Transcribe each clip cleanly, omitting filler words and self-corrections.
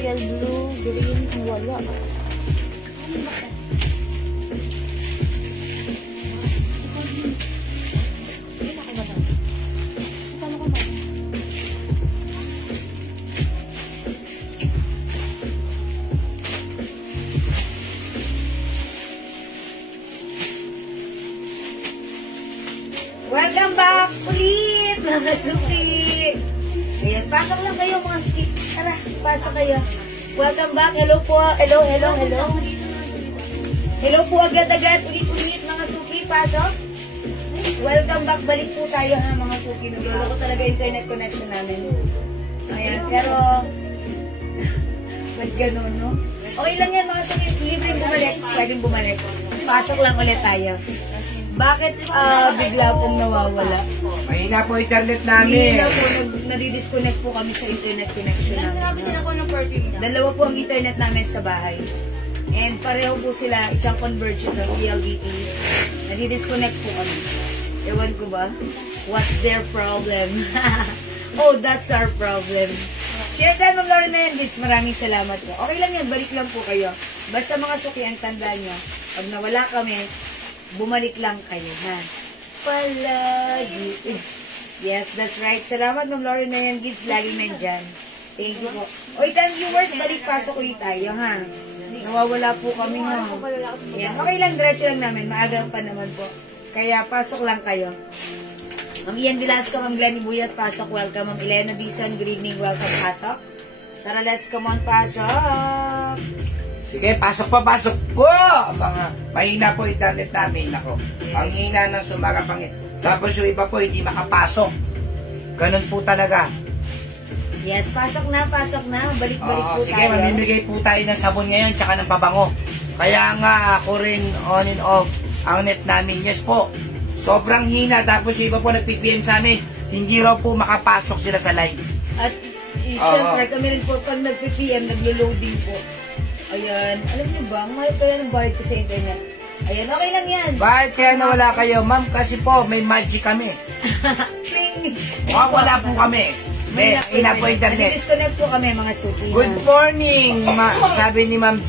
royal blue, green, wala. Welcome back ulit, mga suki. Ayan, pasok lang kayo mga suki. Tara, pasok kayo. Welcome back. Hello po. Hello. Hello po agad-agad. Ulit-ulit mga suki. Pasok. Welcome back. Balik po tayo ha mga suki. Naglolo ko talaga internet connection namin. Ayan, pero ba't ganun, no? Okay lang yan mga suki. Libreng bumalik. Pwedeng bumalik. Pasok lang ulit tayo. Bakit bigla pong nawawala? Mahina po internet namin. Mahina po, nadidisconnect po kami sa internet connection namin. Dalawa po ang internet namin sa bahay. And pareho po sila, isang converge, isang PLDT. Nadidisconnect po kami. Ewan ko ba? What's their problem? Oh, that's our problem. Share tayo mag-Lauren na yan, Bits. Maraming salamat po. Okay lang yan, balik lang po kayo. Basta mga suki, ang tanda nyo, pag nawala kami, bumalik lang kayo, ha? Palagi. Yes, that's right. Salamat, Ma'am Lauren na yan. Gives laging nandyan. Thank you po. O, itan viewers, balik-pasok ulit tayo, ha? Nawawala po kami, ha? Yan. Okay lang, diretso lang namin. Maaga pa naman po. Kaya, pasok lang kayo. Ma'am Ian Velasco, Ma'am Glenny Buyat, pasok. Welcome. Ma'am Elena Dizon, good evening. Welcome, pasok. Tara, let's come on, pasok. Sige, pasok po! Mga mahina po internet namin. Ako, ang hina ng sumarapangit. Tapos yung iba po, hindi makapasok. Ganun po talaga. Yes, pasok na. Balik-balik po sige, tayo. mamimigay po tayo ng sabon ngayon, tsaka ng pabango. Kaya nga, ako rin on and off ang net namin. Yes po, sobrang hina. Tapos yung iba po nag-PPM sa amin, hindi raw po makapasok sila sa live. At syempre, kami rin po, pag nag-PPM, naglo-loading po. Ayan, alam niyo ba, mahal kaya ng bayad ko sa internet. Ayan, okay lang yan. Bakit kaya nawala kayo? Ma'am, kasi po, may magic kami. Wala po kami. Ina po internet. Disconnect po kami, mga suki. Good morning, sabi ni Ma'am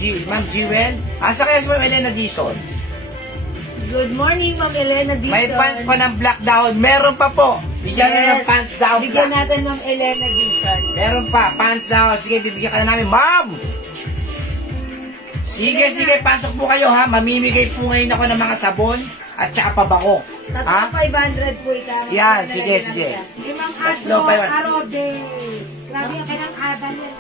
Jewel. Asa kaya si Ma'am Elena Dizon? Good morning, Ma'am Elena Dizon. May pants pa ng black dahon. Meron pa po. Bigyan na ng pants dahon. Bigyan natin, Ma'am Elena Dizon. Meron pa, pants dahon. Sige, bibigyan ka na namin. Ma'am! Sige, pasok po kayo ha. Mamimigay po ngayon ako ng mga sabon at saka pabango. Tatlo 500 po ito. Yan, sige. Limang araw day. Grabe yung kailang adal yan.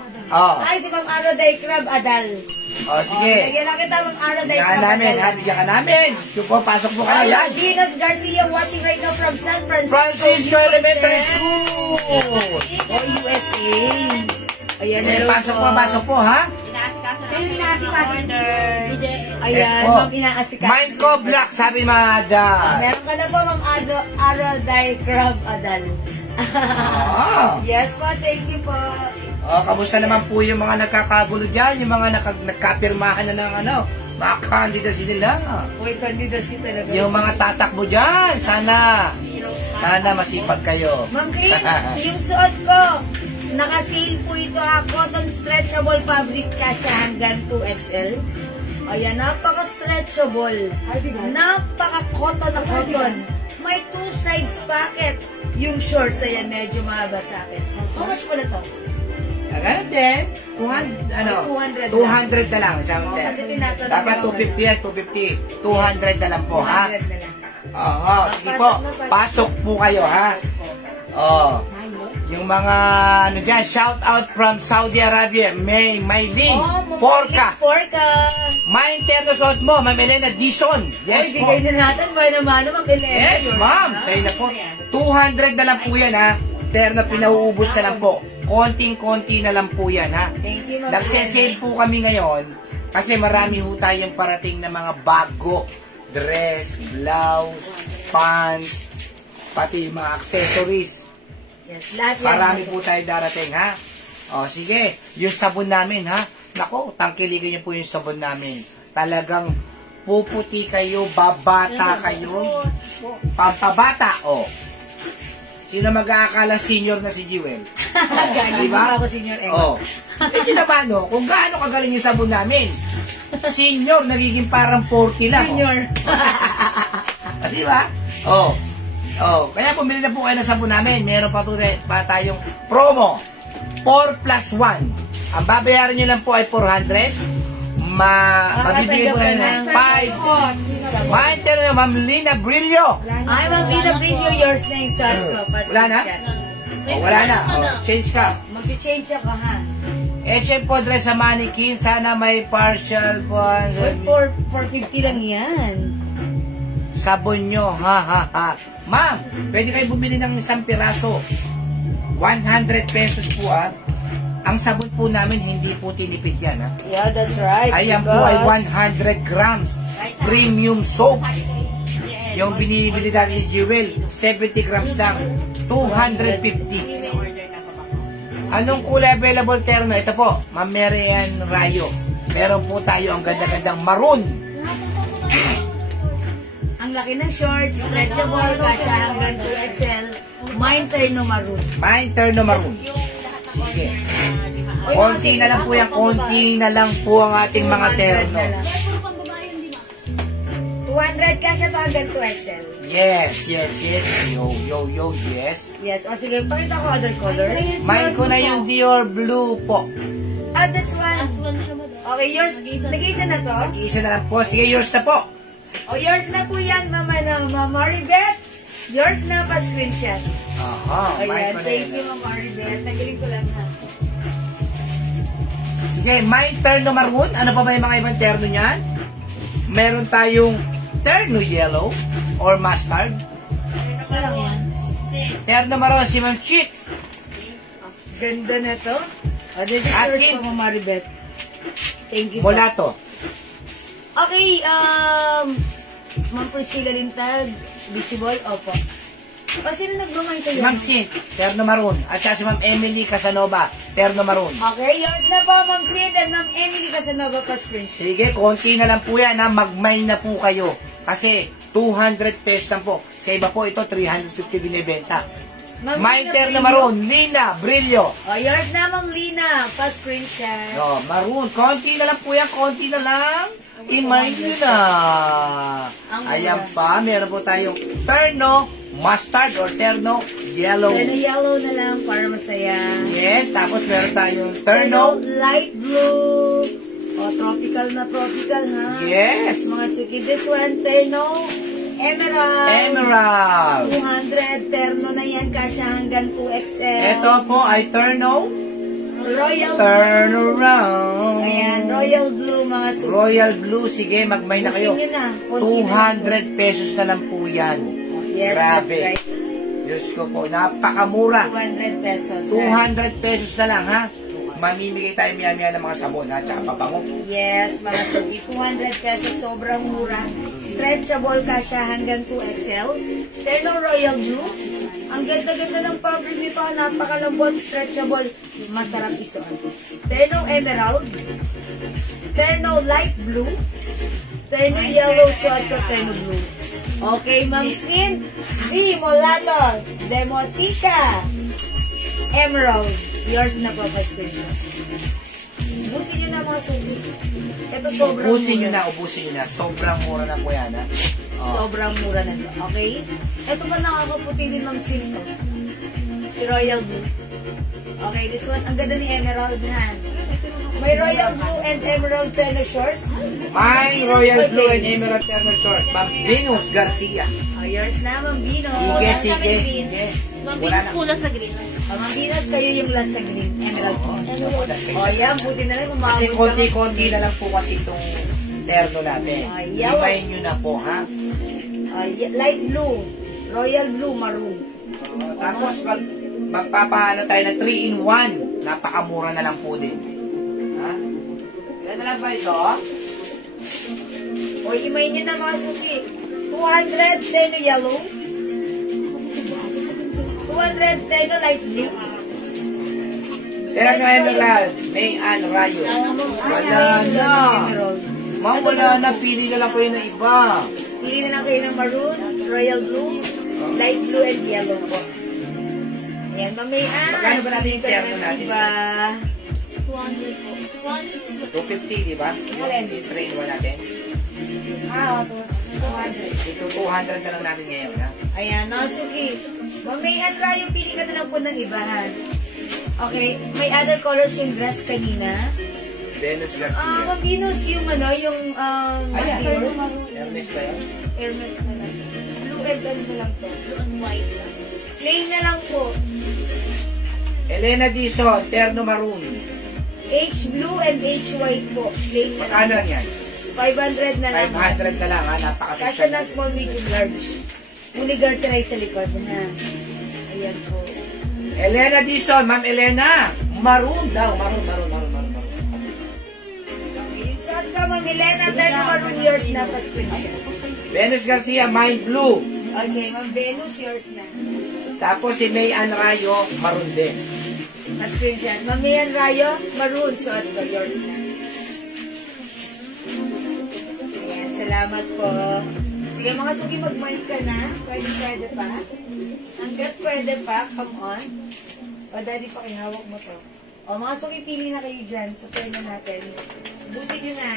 Ay, si Ma'am Aroday Crab Adal. Sige. Bigyan na kita, Ma'am Aroday Crab Crab Adal. Bigyan ka namin. Yung po, pasok po kayo. Yan. Venus Garcia watching right now from San Francisco Elementary School. USA. Ayan, pasok po ha. Ayan, Ma'am inaasikaso. Mind ko black, sabi Mada. Meron ka na po, Ma'am Aroday Crab Adal. Yes po, thank you po. Kamusta naman po yung mga nagkakagulo dyan, yung mga nagkapirmahan na ng mga candidacy nila. Uy, candidacy talaga. Yung mga tatakbo dyan, sana masipag kayo. Ma'am Green, yung suot ko, naka-sale po ito ha, cotton stretchable fabric kasya hanggang 2XL. Ayan, napaka-stretchable. Napaka-cotton na cotton. May 2 sides pocket. Yung shorts, ayan, medyo mahaba sa akin. How much pala to? Ganun din. 200 na lang. Kasi tinatanong dapat 250 yan, 250. 200 na lang po, ha? 200 na lang. Sige po. Pasok po kayo, ha? Yung mga, dyan, shout out from Saudi Arabia, Maylin Porca. May interno suot mo, Ma'am Elena Dizon. Yes po. Bigay na natin, mano, Ma'am Elena. Yes, ma'am. Sa'yo na po. 200 na lang po yan, ha? Terno pinauubos na lang po. Konting-konti na lang po yan, ha? Thank you, Ma'am. Nagsesale po kami ngayon kasi marami ho tayong parating na mga bago, dress, blouse, pants, pati mga accessories. Yes, lahat yan. Marami po tayo darating, ha? Sige. Yung sabon namin, ha? Nako, tangkiligan niyo po yung sabon namin. Talagang puputi kayo, babata kayo. Pampabata, Sino mag-aakala senior na si Jewel? Gagi, Diba? ako senior egg. Oh. Eh, naman, no? Kung gaano kagaling yung sabon namin. Senior, nagiging parang 40 lang. Senior. Di ba? Oh. Oh, kaya bumili na po kayo ng sabon namin. Meron pa tayong promo. 4 plus 1. Ang babayaran nyo lang po ay 400. Mabibili mo na ng 5. Mainter na Ma'am Lina Brillo. Ay, Ma'am Lina Brillo, yours na yung son ko. Wala na? Oh, wala na. Oh, change ka. Mag-change ako, ha? HM po dress sa mannequin. Sana may partial po. Uy, 450 lang yan. Sabon nyo, ha. Ma'am, pwede kayo bumili ng isang piraso. 100 pesos po, Ang sabon po namin, hindi po tinipid yan, Yeah, that's right. Ayan po ay 100 grams. Premium soap. Yung binibili dati ni Jewel, 70 grams lang. 250. Anong kulay available, Terno? Ito po, Ma'am Marian Rayo. Meron po tayo ang ganda-gandang maroon. Ang laki ng shorts, stretchable, kasha hanggang 2XL. Mine Terno Maroon. Mine Terno Maroon. Sige. Konti na lang po yan. Konti na lang po ang ating mga terno. 200 kasha to hanggang 2XL. Yes. Yo, yes. Yes. O sige, pakita ko other color. Mine ko na yung Dior Blue po. This one. Okay, yours. Nag-iisa na to? Mag-iisa na lang po. Sige, yours na po. O, yours na po yan, Ma'am Maribeth. Yours na pa screenshot. Aha, mine Ayan, ko na thank yun. you, Ma'am Maribeth. Nagaling ko lang, ha? Sige, mine terno maroon. Ano pa ba yung mga ibang terno niyan? Meron tayong terno yellow or mustard. Ano lang yan? Terno maroon si Ma'am Chick. Ganda na to. This is At yours si- po, Ma'am Maribeth. Thank you po. Mulato. Okay, Ma'am Priscilla Lintag, visible, opo. O, sino nagbumay Si sa'yo? Ma'am Sid, terno maroon. At saka si Ma'am Emily Casanova, terno maroon. Okay, yours na po, Ma'am Sid and Ma'am Emily Casanova pa screenshot. Sige, konti na lang po yan, mag-mine na po kayo. Kasi 200 pesos lang po. Sa iba po ito, 350 binibenta. Mine terno maroon, Lina Brillo. O, yours na, Ma'am Lina, pa screenshot. No, maroon. Konti na lang po yan, konti na lang. I-mine nyo na. Ayan pa, meron po tayong terno, mustard or terno, yellow. Terno yellow na lang para masaya. Yes, tapos meron tayong terno. Light blue. O, tropical na tropical, ha? Yes. Mga suki. This one, terno, emerald. Emerald. 200, terno na yan, kasya hanggang 2XL. Ito po ay terno. Royal Turn blue. around. Ayan, royal blue, mga suki. Royal blue, sige, mag-mine na kayo. Kusing nyo na. Konti na. 200 pesos na lang po yan. Yes, Grabe. that's right. Diyos ko po, napakamura. 200 pesos. 200 pesos na lang, ha? Mamimigay tayo miya-miya ng mga sabon, ha? Tsaka pabango. Yes, mga suki. 200 pesos, sobrang mura. Stretchable ka siya hanggang 2XL. Terno royal blue. Ang ganda-ganda ng fabric nito. Napakalambot, stretchable. Masarap isuot. Terno emerald. Terno light blue. Terno yellow, suot ko terno blue. Okay, Ma'am Sin. B. Molato. Demotica. Emerald. Yours na po, pa-screenshot. Ubusin nyo na mga suki. Ito sobrang Ubusin nyo mura. na, ubusin nyo na. Sobrang mura na po yan, ha? Oh. Sobrang mura na to. Okay? Ito pa nakakaputi din, Ma'am Sin. Si Royal Blue. Okay, this one. Ang ganda ni Emerald na. May Royal Blue and Emerald tennis shorts. My Royal Blue and Emerald Terno Short. Ma'am Venus Garcia. Oh, yours na, Ma'am Bino. Sige. Ma'am Wala Venus na. pula sa green. Oh, Ma'am Venus, kayo yung last sa green. Emerald po. Oh, Oh, yan. Buti na lang Kasi umabot ka. konti-konti na lang po kasi itong terno natin. Ay, yawa. Ibayin nyo na po, ha? Light blue. Royal blue, maroon. Tapos, magpapaano tayo ng 3-in-1. Napakamura na lang po din. Ha? Ilan na lang ba ito? O, imay nyo na mga suki. 200 terno yellow. 200 terno light blue. Terno Emerald, May Ann Rayo. Wala na. Ma'am, wala na. Pili na lang kayo ng iba. Pili na lang kayo ng maroon, royal blue, light blue, and yellow po. Ayan, mamaya. Magkano ba natin yung terno natin? Diba? 200 po. 250, di ba? Yung 3-in-1 natin. Opo. 200. Ito 200 na lang natin ngayon, ha? Ayan, Nasuki. Mamaya, Rayo, pili ka na lang po ng iba, ha? Okay, may other colors yung dress kanina. Venus Garcia. Venus yung ano, yung Ayan. material. Hermes ba yun? Hermes na lang. Blue and ano lang po. Blue and white lang. Plain na lang po. Elena Dizon, terno maroon. H blue and H white po. Plain na lang. Magkano lang yan? 500 na lang. 500 na lang, ha? Kasya Napakasasya. na small, medium, large. Muli garterized sa likod, ha? Ayan po. Elena Dizon, Ma'am Elena. Maroon daw. Maroon. Okay, saan ka, Ma'am Elena? Turn maroon, yours na. Pa-screenshot. Venus Garcia, Mind Blue. Okay, Ma'am Venus, yours na. Tapos si May Ann Rayo, maroon din. Pa-screenshot. Ma'am Mian Rayo, maroon, suot ko, yours na. Ayan, salamat po. Sige, mga suki, mag-mind ka na. Pwede pa. Hanggat pwede pa, come on. O, daddy, pakihawak mo to. O, mga suki, pili na kayo dyan sa turn na natin. Busin nyo na.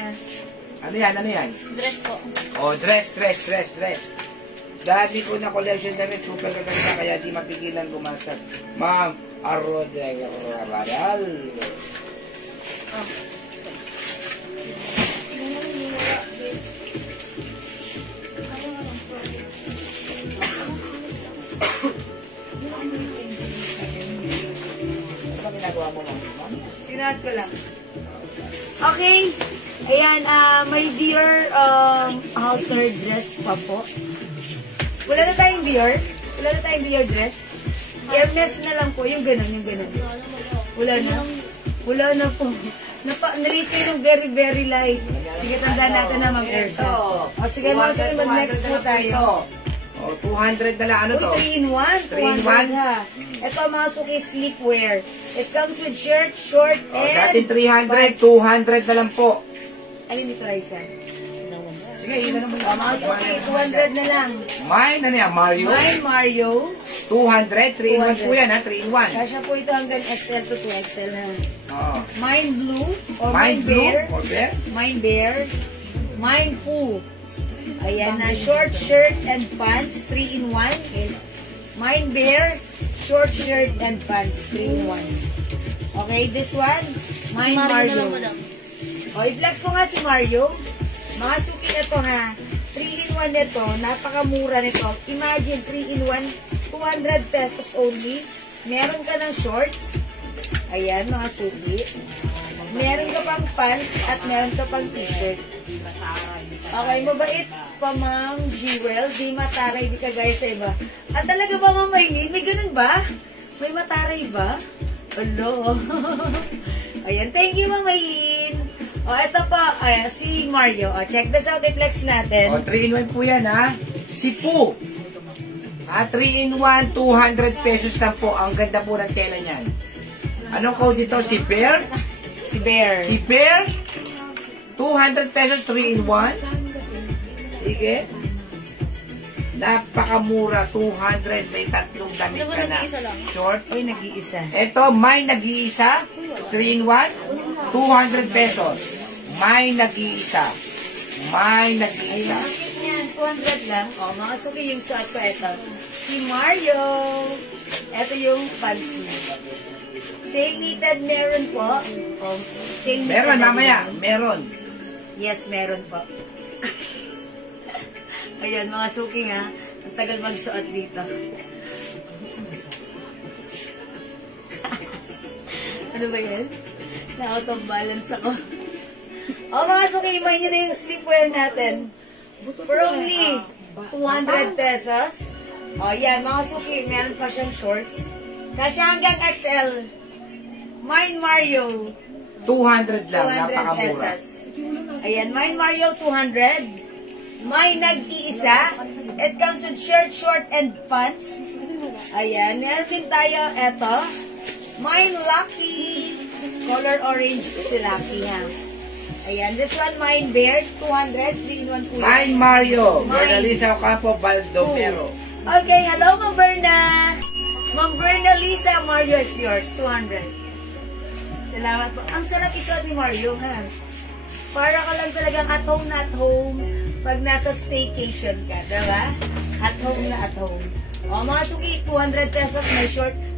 Ano yan? Dress po. Oh, dress. Dati ko na collection damit, super gaganda, kaya di mapigilan gumastos. Ma'am, Arode Rabadal. Ano ginagawa mo, ma'am? Sinuot ko lang. Okay. Ayan, my dear outer dress pa po. Wala na tayong dear dress. Hermes na lang po. Yung ganun. Wala na po. Nalito yung very, very light. Sige, tandaan natin na mag-airset. O, sige, mag-next po tayo. Oh, 200 na lang. Ano to? 3-in-1. 3-in-1? 200 ha. Ito, mga suki sleepwear. It comes with shirt, short, Oh, and... dati 300, pants. 200 na lang po. Ayun dito, Raisa. Sige, ilan naman Mga suki, 200 na lang. Mine, ano yan? Mario? Mine, Mario. 200, 3-in-1 po yan, ha? 3-in-1. Kasya po ito hanggang XL to 2XL ha. Oo. Mine blue or Mine mine blue? bear. Or bear? Mine bear. Mine poo. Ayan na, short shirt and pants, 3-in-1. Mine bear, short shirt and pants, 3-in-1. Okay, this one, mine Mario. O, i-flex ko nga si Mario. Mga suki na to ha. 3-in-1 nito, napakamura nito. Imagine, 3-in-1, 200 pesos only. Meron ka ng shorts. Ayan, mga suki. Meron ka pang pants at meron ka pang t-shirt. Okay, mabait pa, Ma'am Jewel. Di mataray, di kagaya sa iba. At talaga ba, Ma'am Maylene? May ganun ba? May mataray ba? Hello. Ayan, thank you, Ma'am Maylene. O, ito pa, si Mario. O, check this out, i-flex natin. O, 3-in-1 po yan, ha? Si Poo. 3-in-1, 200 pesos lang po. Ang ganda po ng tela niyan. Anong code dito? Si Bear? Si Bear. Si Bear? 200 pesos, 3-in-1. Sige. Napakamura, 200. May tatlong damit ka na. Short. Uy, nag-iisa. Ito, may nag-iisa. 3-in-1. 200 pesos. May nag-iisa. May nag-iisa. Yan, 200 lang. O, mga suki yung suot ko ito. Si Mario. Ito yung pants niya. Sale needed meron po. O, sale needed Meron, na mamaya. din. Meron. Yes, meron po. Ayan, mga suki nga. Ang tagal magsuot dito. Ano ba yan? Na-out of balance ako. O, mga suki, imahin nyo na yung sleepwear natin. For only 200 pesos. O, yan, mga suki, meron pa siyang shorts. Kasi hanggang XL. Mine Mario. 200 lang. 200 Napakamura. pesos. Ayan, Mine Mario, 200. May nag-iisa. It comes with shirt, short, and pants. Ayan, meron din tayo, eto. Mine Lucky. Color orange si Lucky, ha. Ayan, this one, Mine Bear, 200. 3-in-1 po yan. Mine Mario. Mine. Bernalisa Ocampo, Baldomero. Okay, hello, Ma'am Berna. Ma'am Berna Lisa, Mario is yours. 200. Salamat po. Ang sarap isuot ni Mario, ha? Para ka lang talagang at home na at home pag nasa staycation ka, diba? At home na at home. O, mga suki, 200 pesos,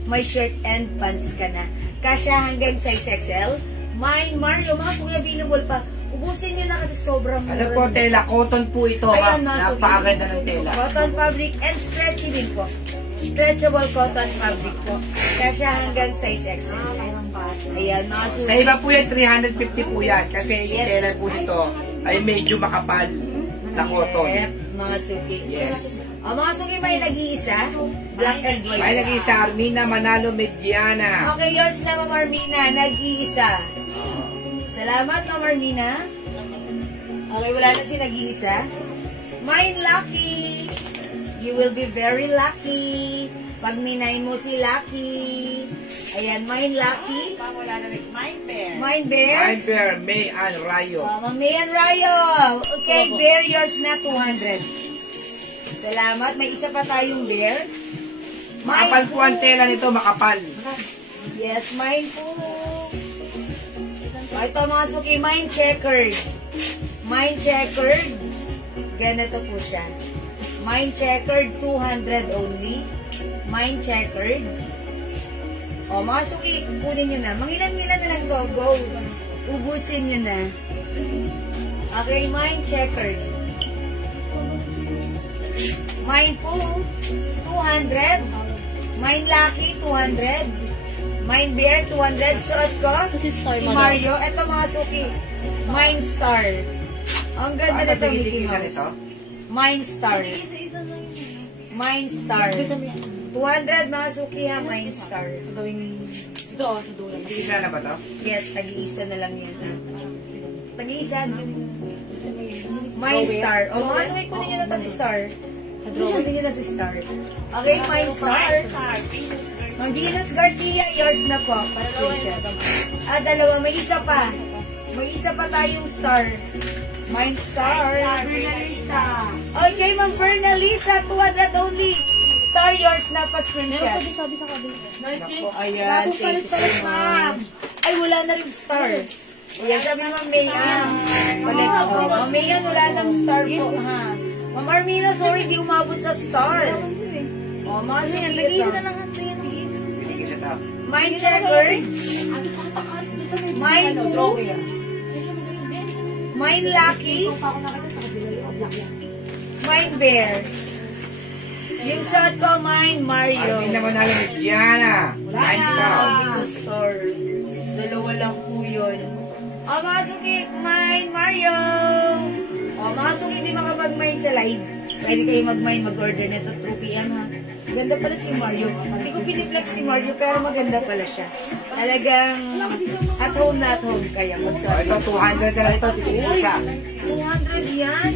may shirt and pants ka na. Kasya hanggang size XL. Mine, Mario, mga suki, available pa. Ubusin nyo na kasi sobrang mura. Ano po, tela? Cotton po ito, ha? Ayan, mga suki. Napakaganda ng tela. Cotton fabric and stretchy din po. Stretchable cotton fabric po. Kasya hanggang size XL. Ayan, mga suki. Sa iba po yan, 350 po yan. Kasi yung tela po nito ay medyo makapal na cotton. Yep, mga suki. Yes. O, mga suki, may nag-iisa. Black and white. May nag-isa, Armina Manalo Mediana. Okay, yours na, Ma'am Armina. Nag-iisa. Salamat, Ma'am Armina. Okay, wala na si nag-iisa. Mine Lucky. You will be very lucky. Pag minayin mo si Lucky. Ayan, Mine Lucky. Mine Bear. Mine Bear, May Ann Rayo. Ma'am Mayan Rayo. Okay, Bear, yours na 200. Salamat. May isa pa tayong Bear. Makapal po ang tela nito, makapal. Yes, mine po. Ito mga suki, mine checkered. Mine checkered. Ganito po siya. Mine checkered, 200 only. Mine checkered. O, mga suki, kunin nyo na. Mangilan-ngilan na lang to. Go. Ubusin nyo na. Okay, mine checkered. Mine po, 200. Mine Lucky, 200. Mine Bear, 200. Suot ko, si Mario. Ito mga suki, Mine Star. Ang ganda na ito, Mickey Mouse. Mine Star. Mine Star. 200 mga suki ha, Mine Star. Isa na ba to? Yes, tag-iisa na lang yan. Tag-iisa na. Mine Star. O mga suki, kunin nyo na ito si Star. Kunin nyo na si Star. Okay, Mine Star. Mang Venus Garcia, yours na po. Pa-screenshot. Dalawa. May isa pa. May isa pa tayong star. Mine Star. Okay, Ma'am Fernalisa, 200 only. Star, yours na pa-screenshot. Naku, ayan. Thank you so much. Ay, wala na rin star. Ayan, sabi ni Ma'am Mayan. Palit ko. Ma'am Mayan, wala nang star po, ha. Ma'am Armina, sorry, di umabot sa star. O, mga sige ito. Mine checker. Mine blue. Mine Lucky. Mine Bear. Yung suot ko, Mine Mario. Armina Manalo Mediana. Mine Star. Store. Dalawa lang po yun. O, mga suki, Mine Mario. O, mga suki, hindi makapag-mine sa live. Pwede kayo mag-mine, mag-order nito 2 p.m. ha. Ganda pala si Mario. Hindi ko piniflex si Mario, pero maganda pala siya. Talagang at home na at home kaya. Ito, 200 na lang ito. Titigil isa. 200 yan.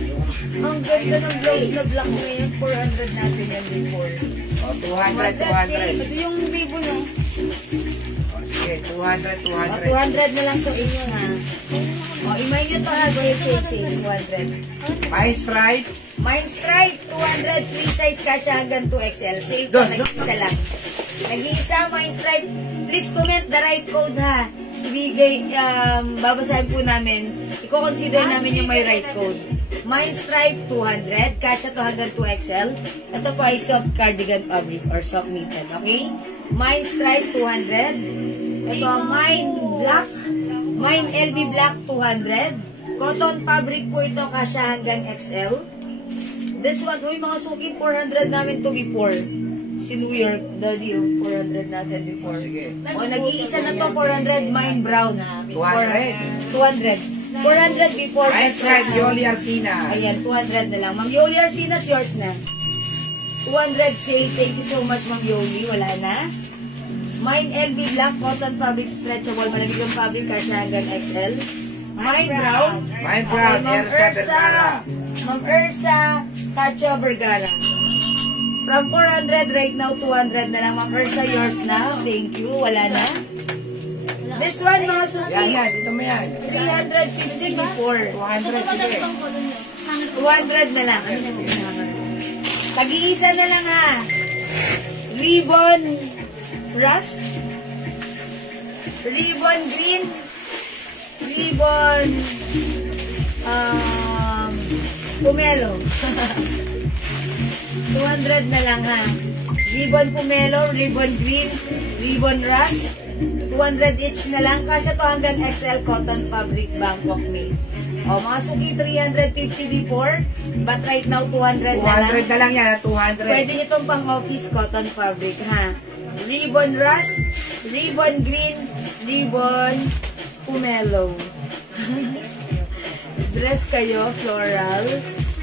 Ang ganda ng blouse na black ngayon. 400 natin yan before. 200. Ito yung bibo no. Sige, 200. 200 na lang to inyo ha. Imay nyo to ha. Go ahead, say 200. Mine Stripe. Mine Stripe, 200, free size kasya hanggang 2XL. Save ko, nag-iisa lang. Nag-iisa, Mine Stripe. Please comment the right code ha. Ibigay, babasahin po namin. I-consider namin yung may right code. Mine Stripe, 200. Kasya to hanggang 2XL. Ito po ay soft cardigan fabric or soft knitted. Okay? Mine Stripe, 200. Ito, Mine Black. Mine LB Black, 200. Cotton fabric po ito, kasya hanggang XL. This one, uy, mga suki, 400 namin to before. Si New York, the deal, 400 natin before. Sige. O, nag-iisa na to, 400, Mine Brown. 200. 200. 400 before. Mine Stripe, Yoli Arcina. Ayan, 200 na lang. Ma'am Yoli Arcina, yours na. 200 sale. Thank you so much, Ma'am Yoli. Wala na. Mine LB Black, cotton fabric, stretchable. Malamig yung fabric, kasya hanggang XL. Mine Brown. Mine Brown, Ma'am Ersa Vergara. Ma'am Ersa, Tacha Vergara. From 400 right now, 200 na lang. Ma'am Ersa, yours na. Thank you. Wala na. This one, mga suki. Yan, dito mo yan. 350 before. 200, sige. 200 na lang. Tag-iisa na lang ha. ribbon rust, ribbon green, ribbon pomelo. 200 na lang ha. Ribbon pomelo, ribbon green, ribbon rust. 200 each na lang. Kasya to hanggang XL cotton fabric Bangkok made. O, mga suki 350 before, but right now 200 na lang. 200 na lang yan, 200. Pwede nyo itong pang office cotton fabric ha. Ribbon rust, ribbon green, ribbon pomelo. Dress kayo, floral.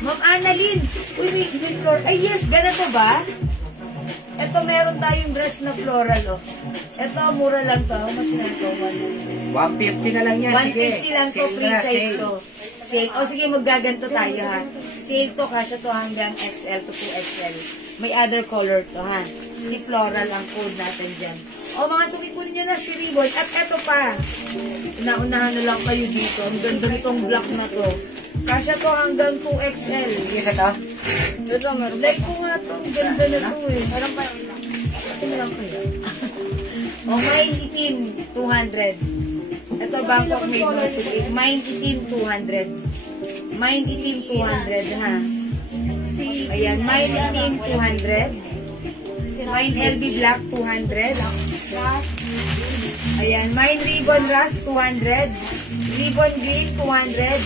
Ma'am Annalyn, uy, may floral. Ay yes, ganito ba? Ito, meron tayong dress na floral, oh. Ito, mura lang to. How much na ito? 150 na lang yan, sige. 150 lang to, free size to. Sale. O sige, maggaganto tayo, ha. Sale to, kasya to hanggang XL to 2XL. May other color to, ha. Si floral ang code natin dyan. O, mga sumikunin nyo na si ribbon. At eto pa. Naunahan na lang kayo dito. Ang ganda nitong black na to. Kasya to hanggang 2XL. Sige sa to. Ito, meron. Like ko nga to. Ang ganda na to eh. Parang pa. Ito na lang kayo. O, mine itim, 200. Ito, Bangkok made mo. Mine itim, 200. Mine itim, 200, ha. Ayan, mine itim, 200. Mine LB black, 200. Ayan, mine ribbon rust, 200. Ribbon green, 200.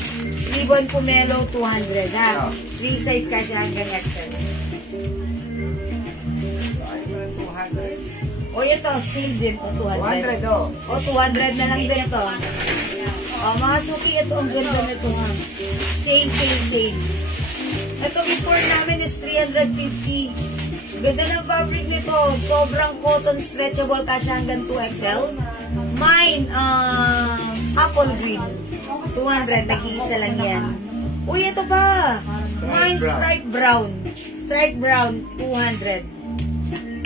Ribbon pomelo, 200, ha. Free size kasya hanggang XL. O, ito, sale din to, 200. 200, oh. O, 200 na lang din to. O, mga suki, ito ang ganda na ito, ha. Sale, sale, sale. Ito, before namin is 350. Ganda ng fabric nito. Sobrang cotton, stretchable, kasya hanggang 2XL. Mine, apple green. 200, nag-iisa lang yan. Uy, ito pa. Mine, stripe brown. Stripe brown, 200.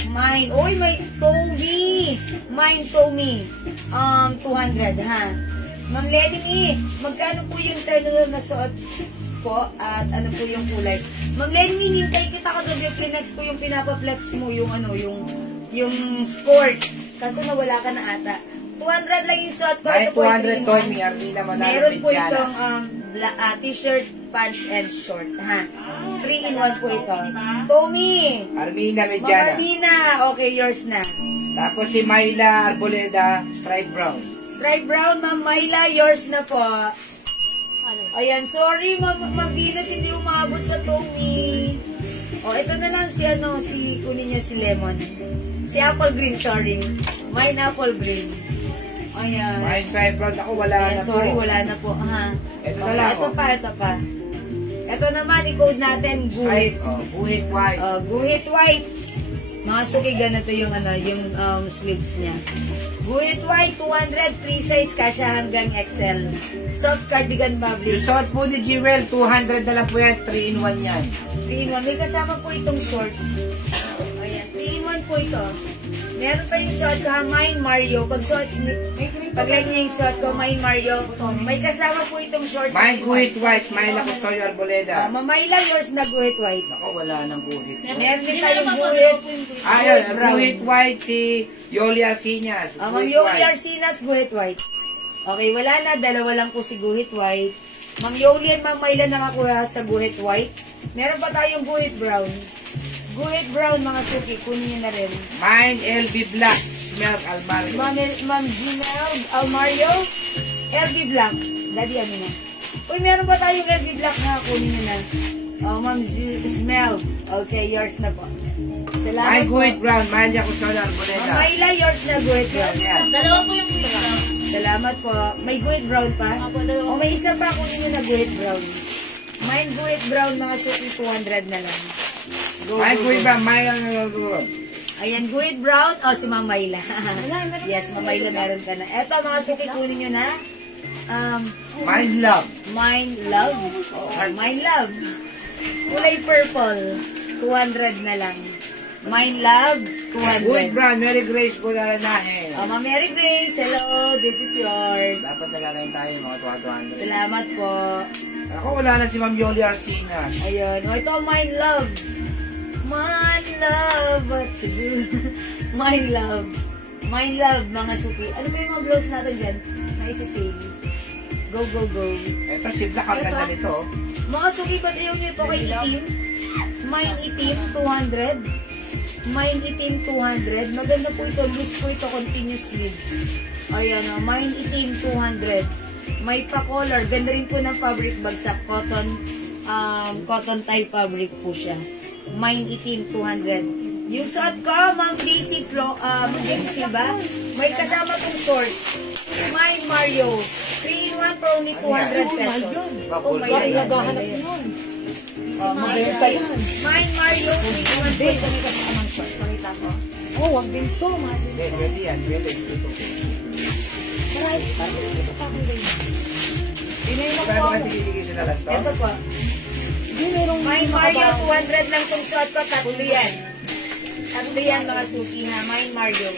Mine, uy, may Tommy. Mine, Tommy. 200, ha. Ma'am Lenny, magkano po yung terno na suot po at ano po yung kulay? Ma'am Lenny, hintay kita kagabi. Clinex ko yung pinapa-flex mo, yung ano, yung sport. Kaso nawala ka na ata. 200 lang yung suot ko. Ay, Ito po 200 to, may Armina Manalo. meron po itong t-shirt, pants, and short, ha. 3-in-1 po ito. Tommy! Armina Ma'am Mediana. Armina, okay, yours na. Tapos si Myla Arboleda, stripe brown. Stripe brown, Ma'am Myla, yours na po. Ayan, sorry, Ma'am Venus, hindi umabot sa Tommy. O, ito na lang si, kunin niya si Lemon. Si Apple Green, sorry. Mine Apple Green. Ayan. My stripe brown, ako wala Ayan, na sorry, po. wala na po, ha. Ito na Okay, lang, ito oh. pa, ito pa. Ito naman, i-code natin, Ay, guhit. buhit white. Guhit white. Mga suki, ganito yung, sleeves niya. Guhit white, 200, free size, kasya hanggang XL. Soft cardigan Yung fabric. suot po ni Jewel, 200 na lang po yan, 3-in-1 yan. 3-in-1. May kasama po itong shorts. Ayan, 3-in-1 po ito. Meron pa yung suot ko, ha, Mine Mario. Pag like niya yung suot ko, Mine Mario. May kasama po itong shorts. My guhit white, Myla Custodio Arboleda. Mamayla, yours na guhit white. Ako wala nang guhit. Meron din tayong guhit. Ayun, brown. guhit white si Yoli Arcinas. Ma'am Yoli Arcinas, guhit white. Okay, wala na. Dalawa lang po si guhit white. Ma'am Yoli and Ma'am Mayla nakakuha sa guhit white. Meron pa tayong guhit brown. Guhit brown, mga suki. Kunin nyo na rin. Mine LB Black, Smell Almario. Ma'am Ginelle Almario, LB Black. Daddy, ano na? Uy, meron pa tayong LB Black na. Kunin nyo na. Oh, Ma'am Smell. Okay, yours na po. Salamat My po. guhit brown, Myla Custodio Arboleda. Ma'am Mayla, yours na guhit brown. Yan. Dalawa po yung guhit brown. Salamat po. May guhit brown pa? Apo, dalawa. O may isa pa kunin nyo na guhit brown. Mine guhit brown, mga suki, 200 na lang. Go, My go, guhit go. brown, Myla Custodio. Ayan, guhit brown. O, si Ma'am Mayla. Yes, Ma'am Mayla, meron ka na. Eto, mga suki, kunin nyo na. Mine Love. Mine Love. Oh, Mine Love. Kulay purple. 200 na lang. Mine Love, Guhit 200. brown, Mary Grace Bularaнаhe. Ma'am Mary Grace, hello. This is yours. Dapat nagagayin tayo mga 200. Salamat po. Ako wala na si Ma'am Yoli Arcinas. Ayun. O, ito, Mine Love. Mine Love. Siguro. My love. My love, mga suki. Ano ba yung mga blouse natin dyan? Na isi-sale. Go, go, go. Ito, si Black, ang ganda nito. Oh. Mga suki, ba't ayaw nyo ito kay itim? Mine itim, 200. Mine itim, 200. Maganda po ito. Loose po ito, continuous sleeves. Ayan o, mine itim, 200. May pa-color. Ganda rin po ng fabric bagsak. Cotton tie fabric po siya. Mine itim, 200. Yung suot ko, Ma'am Daisy Silva, may kasama pong short. Mine Mario. 3-in-1 for only 200 pesos. Oh my God. Naghahanap yun. Mine Mario, 3-in-1 for only kasamang short. Pakita ko. Oh, wag din to. Pwede yan. Pwede. Kaya naman tigigil sila lang to. Ito po. Mine Mario, 200 lang itong suot ko. Tatlo yan. Tatlo yan, mga suki ha. Mine Mario.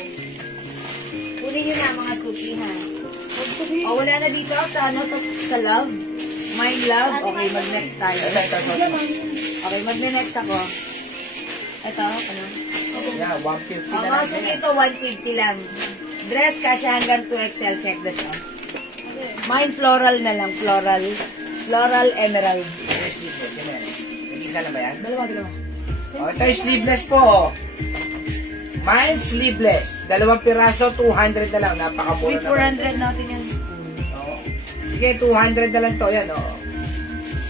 Kunin nyo na, mga suki ha. O, wala na dito sa love. Mine love. Okay, mag-next tayo. Okay, mag-next ako. Ito, ano? Yeah, 150 na Mga lang. suki ito, 150 lang. Dress, kasya hanggang 2XL. Check this out. Mine floral na lang. Floral. Floral emerald. Sleeveless, yun yan. Nag-isa na ba yan? Dalawa. O, ito yung sleeveless po. Mine sleeveless. 2 piraso, 200 na lang. Napakamura Uy, 400 natin yan. Oo. Sige, 200 na lang to. Yan, o.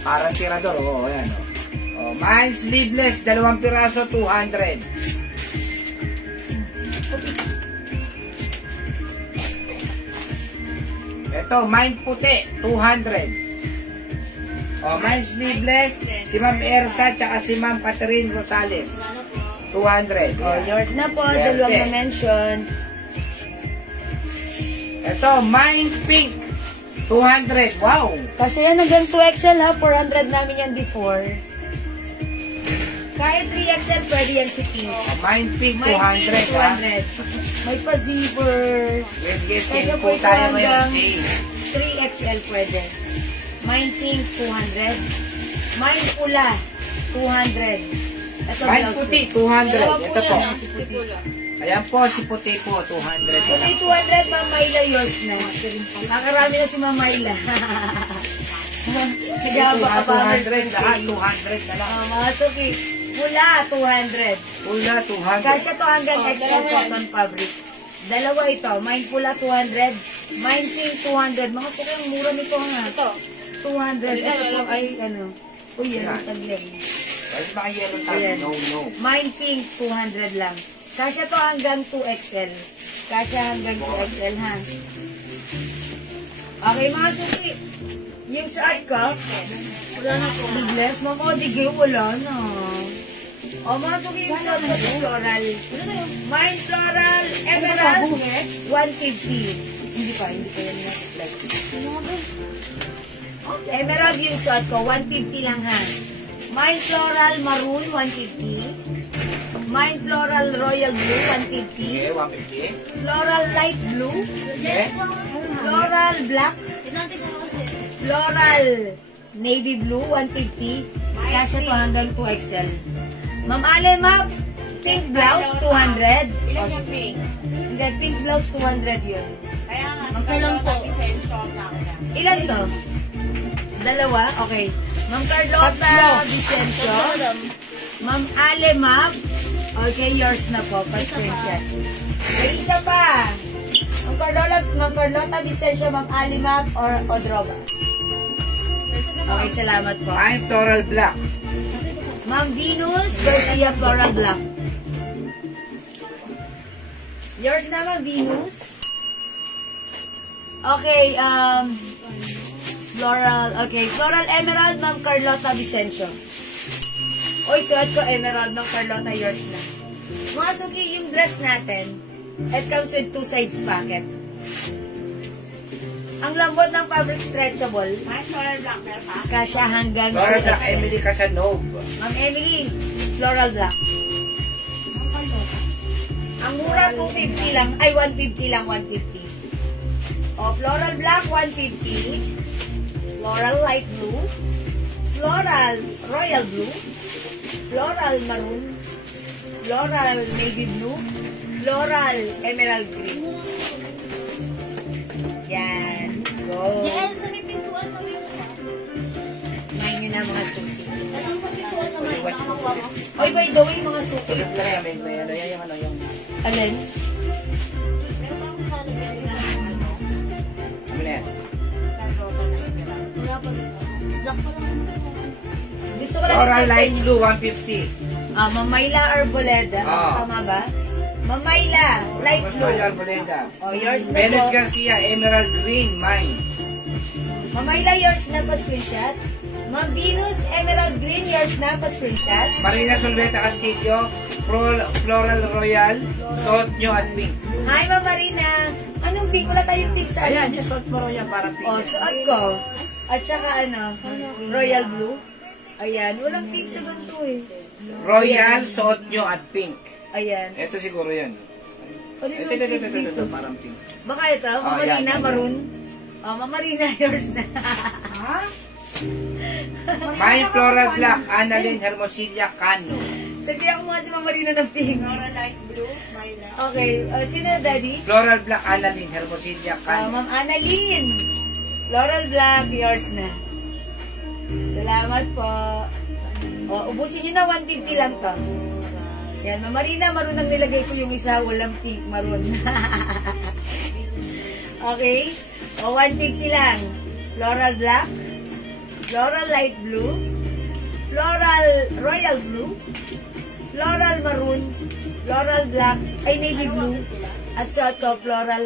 Parang tirador. Oo, yan, o. O, mine sleeveless. 2 piraso, 200. Ito, mine puti. 200. O, mine sleeveless. Si Ma'am Ersa, tsaka si Ma'am Catherine Rosales. 200. Oh, yours na po. Dalawang na-mention. Ito, mine pink. 200. Wow! Kasi yan hanggang 2XL ha. 400 namin yan before. Kahit 3XL, pwede yan si Pink. Mine pink, May 200 ha. 200. May pa-zipper. Yes, Kasi sale po po ito tayo ngayon. hanggang Sale. 3XL pwede. Mine pink, 200. Mine pula, 200. Ito, Mine blouse puti, po. 200. Ito po. Si puti. Ayan po, si puti po, 200 na Puti, lang. 200, Ma'am Mayla, yours na. Nakarami na si Ma'am Mayla. Nagaba ka pa. 200, lahat 200 na lang. Mga suki, pula, 200. Pula, 200. Kasya to hanggang XL cotton fabric. Dalawa ito. Mine pula, 200. Mine pink, 200. Mga suki, ang mura nito nga. Ito. 200. Ito po ay, ano. Uy, yan ang taglay. Ay, baka yellow tayo. Ayan. No. Mine pink, 200 lang. Kasya to hanggang 2XL. Kasya hanggang 2XL, ha? Okay, mga suki. Yung suot ko, wala na po. Sleeveless. Ma'am, odige, wala na. O, mga suki, yung suot ko sa floral. Mine floral, emerald, 150. Hindi pa yan na-reflect. Emerald yung suot ko, 150 lang, ha? Mine floral, maroon, 150. Mine floral royal blue, 150. Okay, 150. Floral light blue. Okay. Floral black. Floral navy blue, 150. Kasya to hanggang 2XL. Ma'am Ale, ma'am, pink blouse, 200. Ilan yung pink? Hindi, pink blouse, 200 yun. Kaya nga, Magkalang po. Essential sa akin. Ilan to? Dalawa? Okay. Ma'am Carlota Vicencio. Ma'am Ale, ma'am. Okay, yours na po. Pa-screenshot. May isa pa. Ma'am Carlota Vicencio, Ma'am Ali, ma'am, or Odroba. Okay, salamat po. Mine floral black. Ma'am Venus Garcia, floral black. Yours na, Ma'am Venus. Okay, floral emerald, Ma'am Carlota Vicencio. Oy, suot ko emerald, Ma'am Carlota, yours na. Mga suki, yung dress natin, it comes with 2 sides pocket. Ang lambot ng fabric stretchable, Mine floral black, meron pa? kasya hanggang Floral black, 2XL. Emily Casanova. Ma'am Emily, floral black. Ang mura, 250 lang. Ay, 150 lang, 150. O, floral black, 150. Floral light blue. Floral royal blue. Floral maroon. floral navy blue, floral emerald green. Yan. Go. Yan, sa may pintuan mo yun. Kumain nyo na mga suki. Anong sa pintuan naman? Nakakuha mo. Oy, by the way, mga suki. Tulad lang yan, may ano yan, yung ano, yung... Alin? Meron akong lalagyan nila ng ano. Ano na yan? Carrota na emerald. Wala pa dito. Black pa lang. Gusto ko lang Floral ito sa light inyo. blue, 150. Mamayla Arboleda. Ah. Tama ba? Mamayla, light Mas blue. Arboleda. Oh, yours na Venus po. Garcia, emerald green, mine. Mamayla, yours na pa screenshot. Ma'am Venus, emerald green, yours na pa screenshot. Marina Solveta Castillo, floral royal, suot nyo at pink. Hi, Ma'am Marina. Anong pink? Wala tayong pink sa Ayan, yung suot mo royal para pink. Oh, suot ko. At saka royal blue. Ayan, walang pink sa ganito eh. Royal, suot nyo at pink. Ayan. Ito siguro yan. Ano Ito, yung pink ito, dito? parang pink. Baka ito, Ma'am Oh, Marina, yan, yan, maroon. Oh, Ma'am Marina, yours na. Ha? Mine floral black, Annalyn Hermosilla Cano. Sige ako nga si Ma'am Marina ng pink. Floral light blue, Myla. Okay, sino na, Daddy? Floral black, Annalyn Hermosilla Cano. Ma'am Annalyn. Floral black, yours na. Salamat po. Ubusin nyo na, 150 lang to. Yan, Ma'am Marina, maroon ang nilagay ko yung isa, walang pink, maroon. Okay? 150 lang. Floral black, floral light blue, floral royal blue, floral maroon, floral black, ay navy blue, at suot ko floral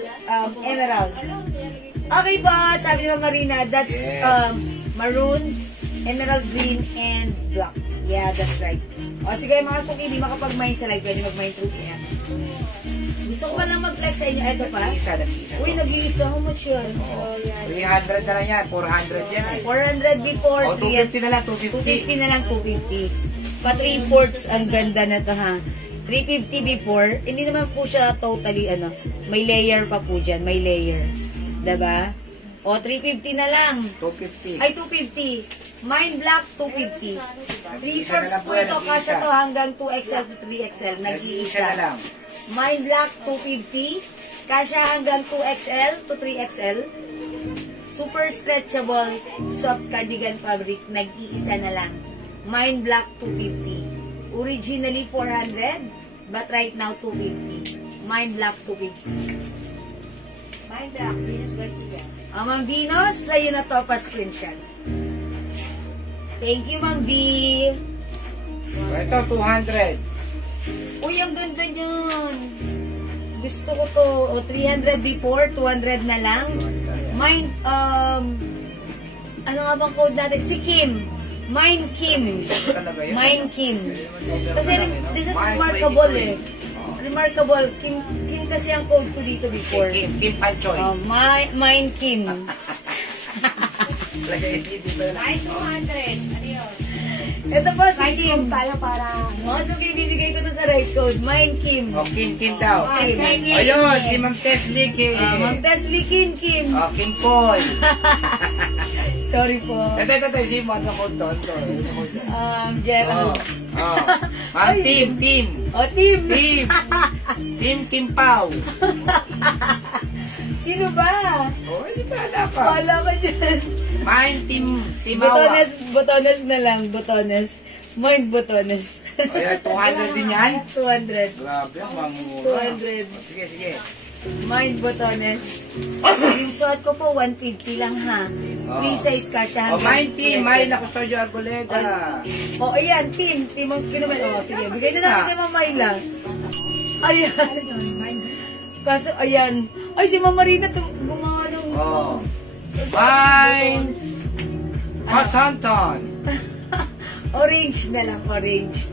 emerald. Okay po, sabi ni Ma'am Marina, that's Yes. maroon, emerald green, and black. Yeah, that's right. O sige mga suki, hindi makapag-mine sa live, pwede mag-mine through yan. Gusto ko pa lang mag-flex sa inyo. Ito pa. Nag-iisa. Uy, nag-iisa. How much yun? Oo. Oh, yan. 300 na lang yan, 400 yan eh. 400 before. O, 250 na lang, 250. 250 na lang, 250. Pa 3/4 ang ganda na to ha. 350 before. Hindi naman po siya totally may layer pa po dyan. May layer. Diba? O, 350 na lang. 250. Ay, 250. Mine black, 250. Nag-iisa na 3/4 lang po po yan, ito. nag-iisa. Kasya to hanggang 2XL to 3XL. Nag-iisa Nag-iisa. na lang. Mine black, 250. Kasya hanggang 2XL to 3XL. Super stretchable, soft cardigan fabric. Nag-iisa na lang. Mine black, 250. Originally 400, but right now 250. Mine black, 250. Mine black, Venus Garcia. Ma'am Venus, sa'yo na to pa screenshot. Thank you, Ma'am V. Ito, 200. Uy, ang ganda niyan. Gusto ko to. O, 300 before, 200 na lang. Mine, ano nga bang code natin? Si Kim. Mine Kim. Talaga yun. Mine Kim. Kasi this is Mine remarkable 23. eh. Remarkable. Kim kasi ang code ko dito before. Kim Panchoy. Mine Kim. Lagay dito na. Mine 200. Ano yun? Ito po si Kim. Tayo para... So, bibigay ko to sa right code. Mine Kim. O, Kim daw. Kim. Ayun, si Ma'am Tess Licky. Ma'am Teslie Kim. O, Kim Paul. Sorry po. Ito, si mo. Ano ko to? Gerald. Ma'am Team. Team. Team Kim Pao. Sino ba? O, hindi pa ala pa. Wala ka dyan. Mine Team Awa. Botones na lang. Botones. Mind botones. Ayan, 200 din yan? 200. Grabe, ang mamura. 200. O, sige. Mind botones. Yung suot ko po, 150 lang ha. Free size ka siya. O, Mine Team. Marina Custodio Arboleda. O, ayan. Team ang kinuman. O, sige. Bigay na natin kay Ma'am Myla. Ayan. Kaso, ayan. Ay, si Ma'am Marina gumawa ng... Oh. Mine. Hot Orange na lang, orange.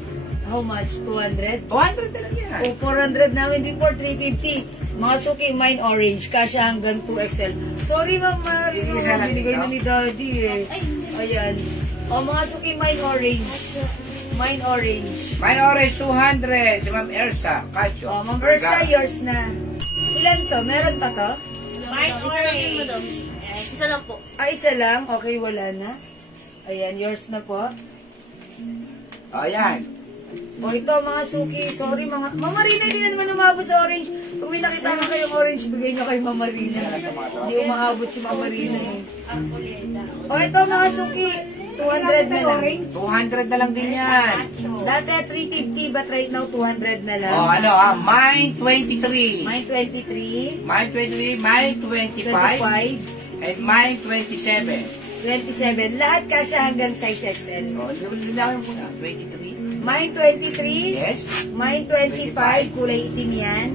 How much? 200? 200 na lang yan. O, 400 namin before 350. Mga suki, mine orange. Kasya hanggang 2XL. Sorry, Ma'am Marina. Binigay na Binigay na natin, ni Daddy eh. Ayan. O, mga suki, mine orange. Mine orange. Mine orange 200. Si Ma'am Ersa. Cacho. O, Ma'am Versa, yours na. Ilan to? Meron pa to? Mine Isa lang yun, orange. madam. Isa lang po. Isa lang? Okay, wala na. Ayan, yours na po. O, yan. O ito mga suki, sorry mga... Mama Rina, hindi na naman umabot sa orange. Kung may nakita mo kayong orange, bigay nyo kay Mama Rina. Hindi umabot si Mama Rina eh. O ito mga suki, 200 na lang. 200 na lang din yan. Dati 350, but right now 200 na lang. O ano ha, Mine 23. Mine 23, Mine 23, Mine 25, 25, and Mine 27. 27. Lahat kasya hanggang size XL. O, linawin mo na. 23. Mine 23, Yes. Mine 25, kulay itim yan.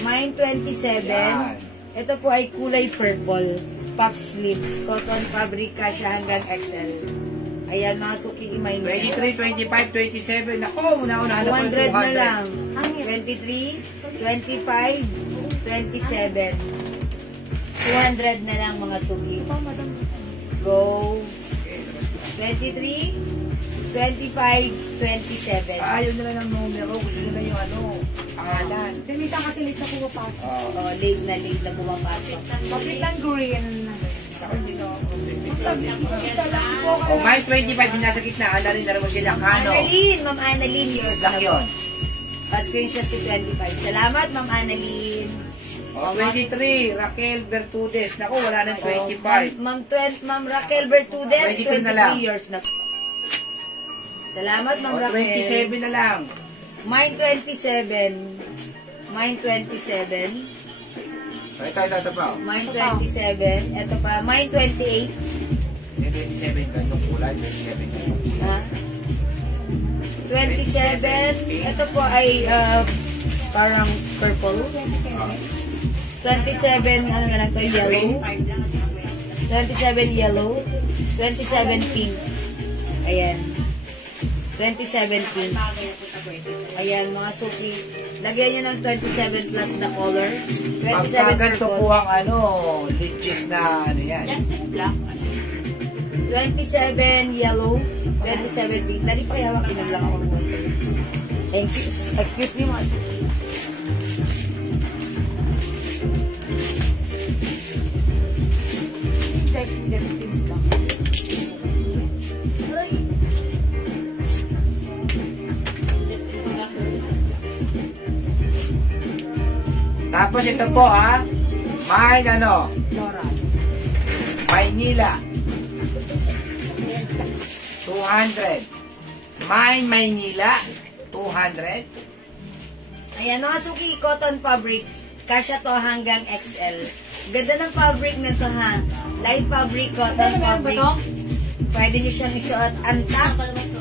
Mine 27, Yan. ito po ay kulay purple. Puff sleeves, cotton fabric, kasya hanggang XL. Ayan, mga suki imay mo. 23, 25, 27. Ako, una-una. 200 na lang. 23, 25, 27. 200 na lang mga suki. Go. 23, 25, 27. Ayaw nila ng numero. Gusto nila yung ano, pangalan. Sinita kasi late na pumapasok. Oh, late na pumapasok. Kapit ng green. Ako hindi na ako. O, Mine 25, yung nasa gitna. Ala rin na rin mo sila. Kano? Annalyn, Ma'am Annalyn, yours Lang na yun. po. Screenshot si 25. Salamat, Ma'am Annalyn. O, 23, Raquel Bertudes. Naku, wala nang 25. Ma'am Raquel Bertudes, 23 na lang. 23 years na po. Salamat, Ma'am O, Raquel. 27 na lang. Mine 27. Mine 27. Ito pa. Mine 27. Ito pa. Mine 28. May 27 ganitong kulay. 27 ganitong. Ha? 27. Ito po ay parang purple. 27, ano na lang to, yellow. 27 yellow. 27 pink. Ayan. 27 pink. Ayan, mga suki. Lagyan nyo ng 27 plus na color. 27 Pagkaganto po purple. ang ano, legit na ano yan. 27 yellow. 27 pink. Dali pa kaya wakin lang ako. Thank you. Excuse me, mga suki. Tapos ito po ha, may ano, Maynila. 200. May Maynila. 200. Ayan, mga suki, cotton fabric. Kasya to hanggang XL. Ganda ng fabric na to ha. Light fabric, cotton fabric. Pwede nyo siyang isuot antak.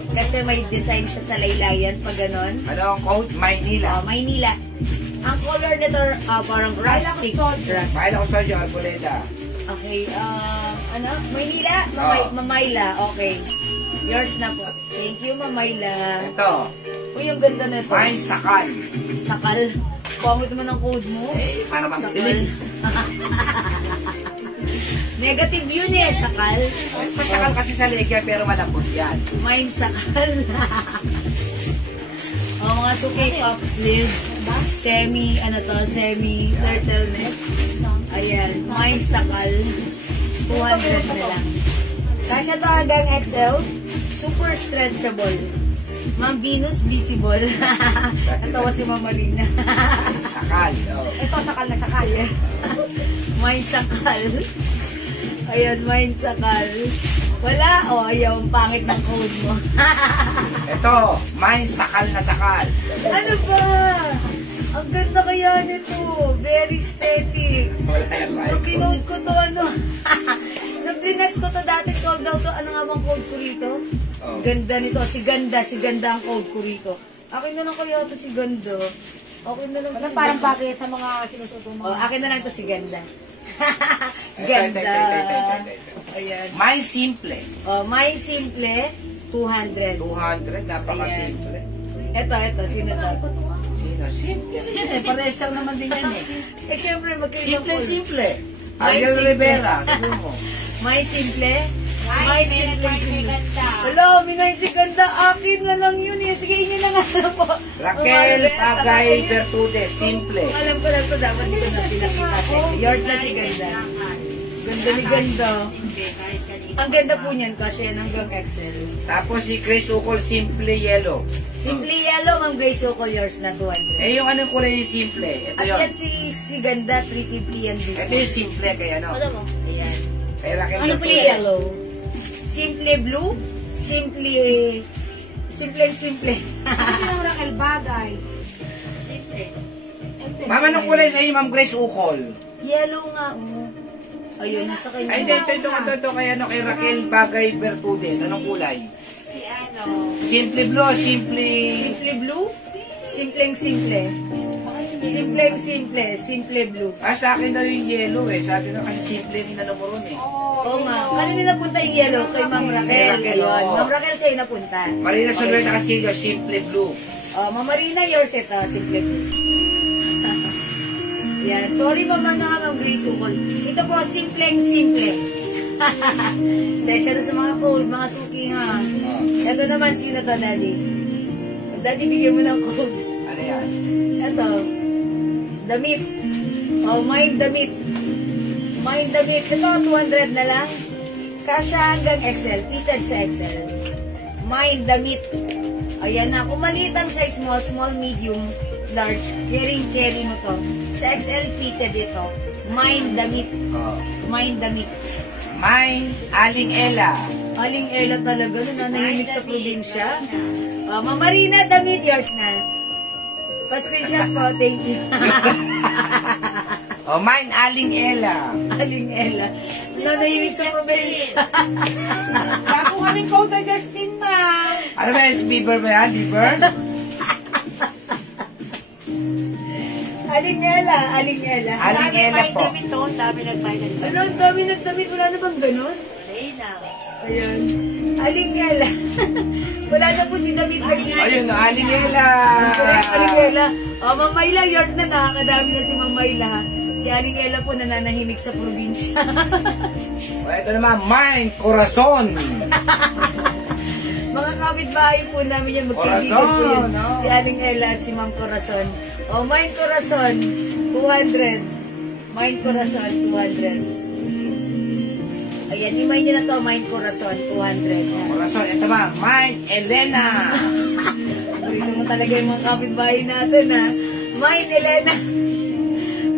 Kasi may design siya sa laylayan pag ganon. Ano ang code? Maynila. Maynila. Ang color nito parang rustic. Rust. Mahal ako sa Joy Arboleda. Okay, ano? Maynila? Mamayla. Okay. Yours na po. Thank you, Mamayla. Ito, Uy, yung ganda na ito. may sakal. Sakal. Pangit mo ng code mo. Eh, para Sakal. mabilis. Negative yun eh, sakal. Masakal kasi sa legya pero malambot yan. Mine sakal. O, mga suki, top sleeves. Semi turtleneck. Ayan, mine sakal. 200 na lang. Kasya to hanggang XL. Super stretchable. Ma'am Venus, visible. Natawa si Mama Lina. Sakal. Oh. Ito, sakal na sakal. Mine sakal. Ayan, mine sakal. Wala. O, ayaw, ang pangit ng code mo. Ito, may sakal na sakal. Ano ba? Ang ganda kaya nito. Very aesthetic. Wala yan, Nung kinode ko to, ano? Nung prinex ko to dati, sold out to. Ano nga bang code ko rito? Oh. Ganda nito. Si Ganda ang code ko rito. Akin na lang kaya to si Ganda. Akin na lang. Wala parang bagay sa mga sinusuto mo. Oh, akin na lang to si Ganda. Ito, Ganda. ito. Ayan. May simple. Oh, may simple, 200. 200, napaka-simple. Ito. Sino to? Sino? Simple. Eh, parehas lang naman din yan eh. Eh, syempre, magkailang Simple. May Ariel simple. Rivera, sabi mo. May simple. May simple. Hello, minay si Ganda. Akin na lang yun eh. Sige, inyo na nga na po. Raquel Pagay Bertudes, simple. Alam ko lang to. Dapat dito na pinakita. Yours na si Ganda. Ganda ni Ganda. Ang ganda po niyan kasi yan hanggang XL. Tapos si Grace Ukol, simple yellow. Simple yellow, Ma'am Grace Ocol, yours na 200. Eh, yung anong kulay yung simple? Ito At yun. yan si Ganda, 350 yan dito. Ito yung simple, kaya ano? Ano mo? Ayan. Kaya Raquel Simple Bermudez. yellow. Simple blue. Simple. Kasi ng Raquel bagay. Simple. Ma'am, anong kulay sa iyo, Ma'am Grace Ukol? Yellow nga, oh. Ayun, nasa kanya. Ay, ito, kay ano, kay Raquel Bagay Bermudez. Anong kulay? Si ano? Simple blue, simple... Simple blue. Simple. Simple blue. Ah, sa akin daw yung yellow eh. Sabi ko kasi simple rin na ron eh. Oo nga. Kanina napunta yung yellow kay Ma'am Raquel. Raquel, Ayun. oo. Ma'am Raquel sa'yo napunta. Marina Solventa Castillo, simple blue. Oh, Ma'am Marina, yours ito. Simple blue. Yan. Sorry Ma'am Ma'am Grace Ukol. Ito po, simple. Session na sa mga code, mga suki ha. Ito naman, sino to, Daddy? Daddy, bigyan mo ng code. Ano yan? Ito. Damit. Oh, mine damit. Ito, 200 na lang. Kasha hanggang XL. Fitted sa XL. Mine damit. Ayan na. Kung maliit ang size mo, small, medium, large, carry mo to. Sa XL, fitted ito. Mine damit. Oh. Mine damit. Mine, Aling Ella. Aling Ella talaga, nananahimik sa probinsya. Ma'am Marina, damit, yours na. Pa-screenshot po, thank you. Oh, mine, Aling Ella. Aling Ella. Nananahimik sa probinsya. Kaya kung anong code na Justin, ma'am. Ano ba yung Bieber ba yan? Bieber? Aling Ella. Aling Ella po. Dami nagbayad ito. Ano, ang dami nagdamit. Wala na bang ganun? Lena. Ayan. Aling Ella. Wala na po si David Marina. Ayun, Aling Ella. Aling Ella. Ma'am Mayla, yours na. Nakakadami na si Ma'am Mayla. Si Aling Ella po nananahimik sa probinsya. Oh, ito naman, mine, Corazon. Mga kapitbahay po namin yan. Magkaibigan po Corazon, yan. no? Si Aling Ella at si Ma'am Corazon. Mine Corazon, 200. Mine Corazon, 200. Ayan, imay nyo na to, Mine Corazon, 200. Corazon, ito ba, mine, Elena. Paborito mo talaga yung mga kapitbahay natin, ha? Mine Elena.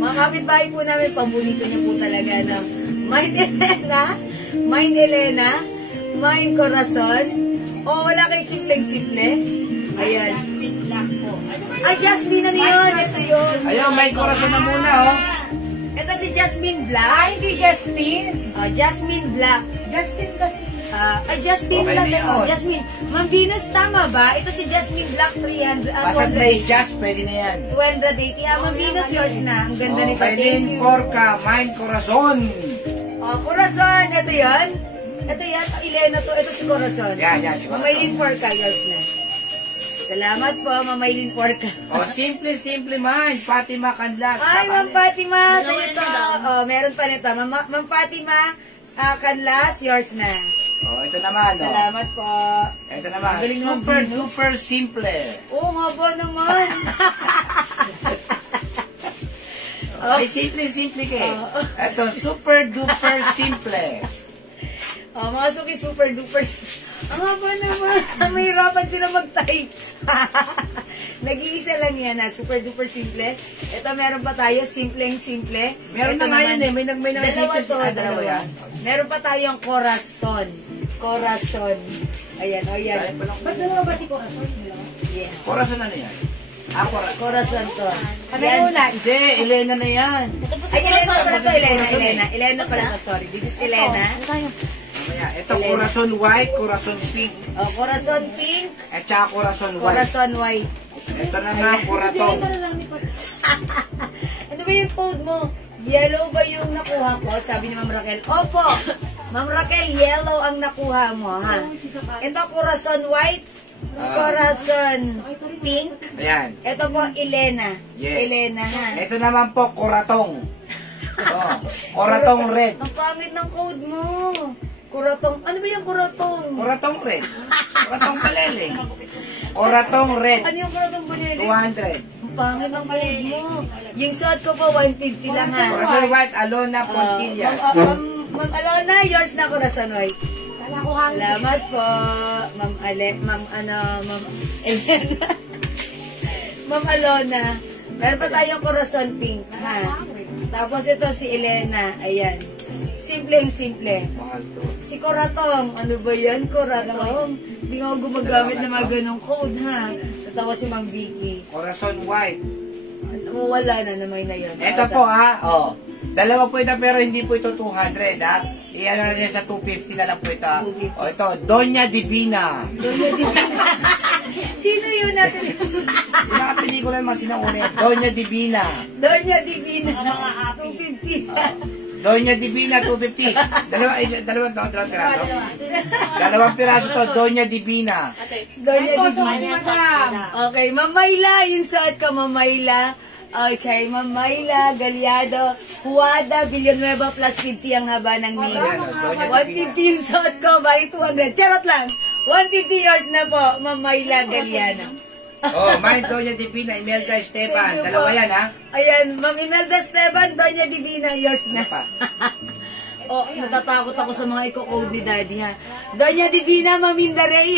Mga kapitbahay po namin, pambunito niya po talaga na Mine Elena, Mine Corazon. Wala kay simpleng-simple. Ayan. Jasmine Black po. Ano ba Ay, Jasmine, ano yun? Ito yun. Ayun, mine, Corazon na muna, oh. Ito si Jasmine Black. Ay, hindi Justin. Jasmine Black. Justin kasi. Jasmine Okay Black. na yun. Jasmine. Ma'am Venus, tama ba? Ito si Jasmine Black, 300. Basta play jazz, pwede na yan. 280. Ma'am Venus, yours na. Ang ganda nito. Kay Thank Lynn you. Porca, mine, Corazon. Corazon. Ito yan. Ito yan. Ilena to. Ito si Corazon. Yan, si Corazon. Mamaylin Porca, yours na. Salamat po, Mamaylin Porca. Simple, mine, Fatima Canlas. Ay, Ma'am Fatima, sa Dalawa ito. na daw. Meron pa nito. Ma'am Fatima, Canlas, yours na. Ito naman, oh. Salamat po. Ito naman, Galing ng super Venus. duper simple. Nga ba naman? Ay, simple ke. Ito, super duper simple. Mga suki, super duper. Nga ba naman? Mahirapan sila mag-type. Nag-iisa lang yan, super duper simple. Ito, meron pa tayo, simpleng-simple. Meron Ito na nga naman, yun eh. May dalawa simple. to, Dalawa dalawa. yan. Meron pa tayong Corazon. Ayan, yan. Ba't dalawa ba si Corazon? Yes. Corazon ano yan? Corazon. Corazon to. Ano Yan. yung una? Hindi, Elena na yan. Ay, Elena pala to, Corazon Elena. eh. Elena pala to, sorry. This is Elena. Mamaya, ito, Elena. Corazon white, Corazon pink, Corazon pink, at saka Corazon white. Corazon white. Ito naman, Coratong. Ano ba yung code mo? Yellow ba yung nakuha ko? Sabi ni Ma'am Raquel. Opo! Ma'am Raquel, yellow ang nakuha mo, ha? Ito, Corazon white, Corazon pink. Ayan. Ito po, Elena. Yes. Elena, ha? Ito naman po, Coratong. Coratong red. Ang pangit ng code mo. Kuratong. Ano ba yung kuratong? Coratong red. Coratong paleleng. Coratong red. Ano yung kuratong banili? 200. Ang pangit ng code mo. Yung suot ko po, 150 lang, ha? Corazon white, Alona Pontilla. Ma'am Alona, yours na corazon white. Kala ko hangin. Salamat po, Ma'am Ma'am Elena. Ma'am Alona. Meron pa tayong corazon pink, ha? Tapos ito si Elena, ayan. Simple. Si Coratong, ano ba yan, Coratong? Hindi nga ako gumagamit ng mga ganong code, ha? Tapos si Ma'am Vicky. Corazon white. Wala na naman na yun. Ito po ha, oh. Dalawa po ito pero hindi po ito 200 ha. Iyan na rin sa 250 na lang po ito. O ito, Doña Divina. Doña Divina. Sino yun natin? Yung mga pelikula yung mga sinauna. Doña Divina. Doña Divina. 250. Doña Divina, 250. Dalawang piraso. Dalawang piraso to, Doña Divina. Doña Ay, Divina. madam. Okay, Ma'am Mayla. Yung suot ka, Ma'am Mayla. Okay, Ma'am Mayla, Galiado, Huada, Villanueva, plus 50 ang haba ng nila. 150 yung suot ko, bali 200. Charot lang. 150 yours na po, Ma'am Mayla, Galiado. Oh, mine, Doña Divina, Imelda Esteban. Thank you Dalawa po. yan ha. Ayan, Ma'am Imelda Esteban, Doña Divina, yours na. Pa. Oh, natatakot ako sa mga iko-code ni Daddy, ha. Doña Divina, Ma'am Indarey.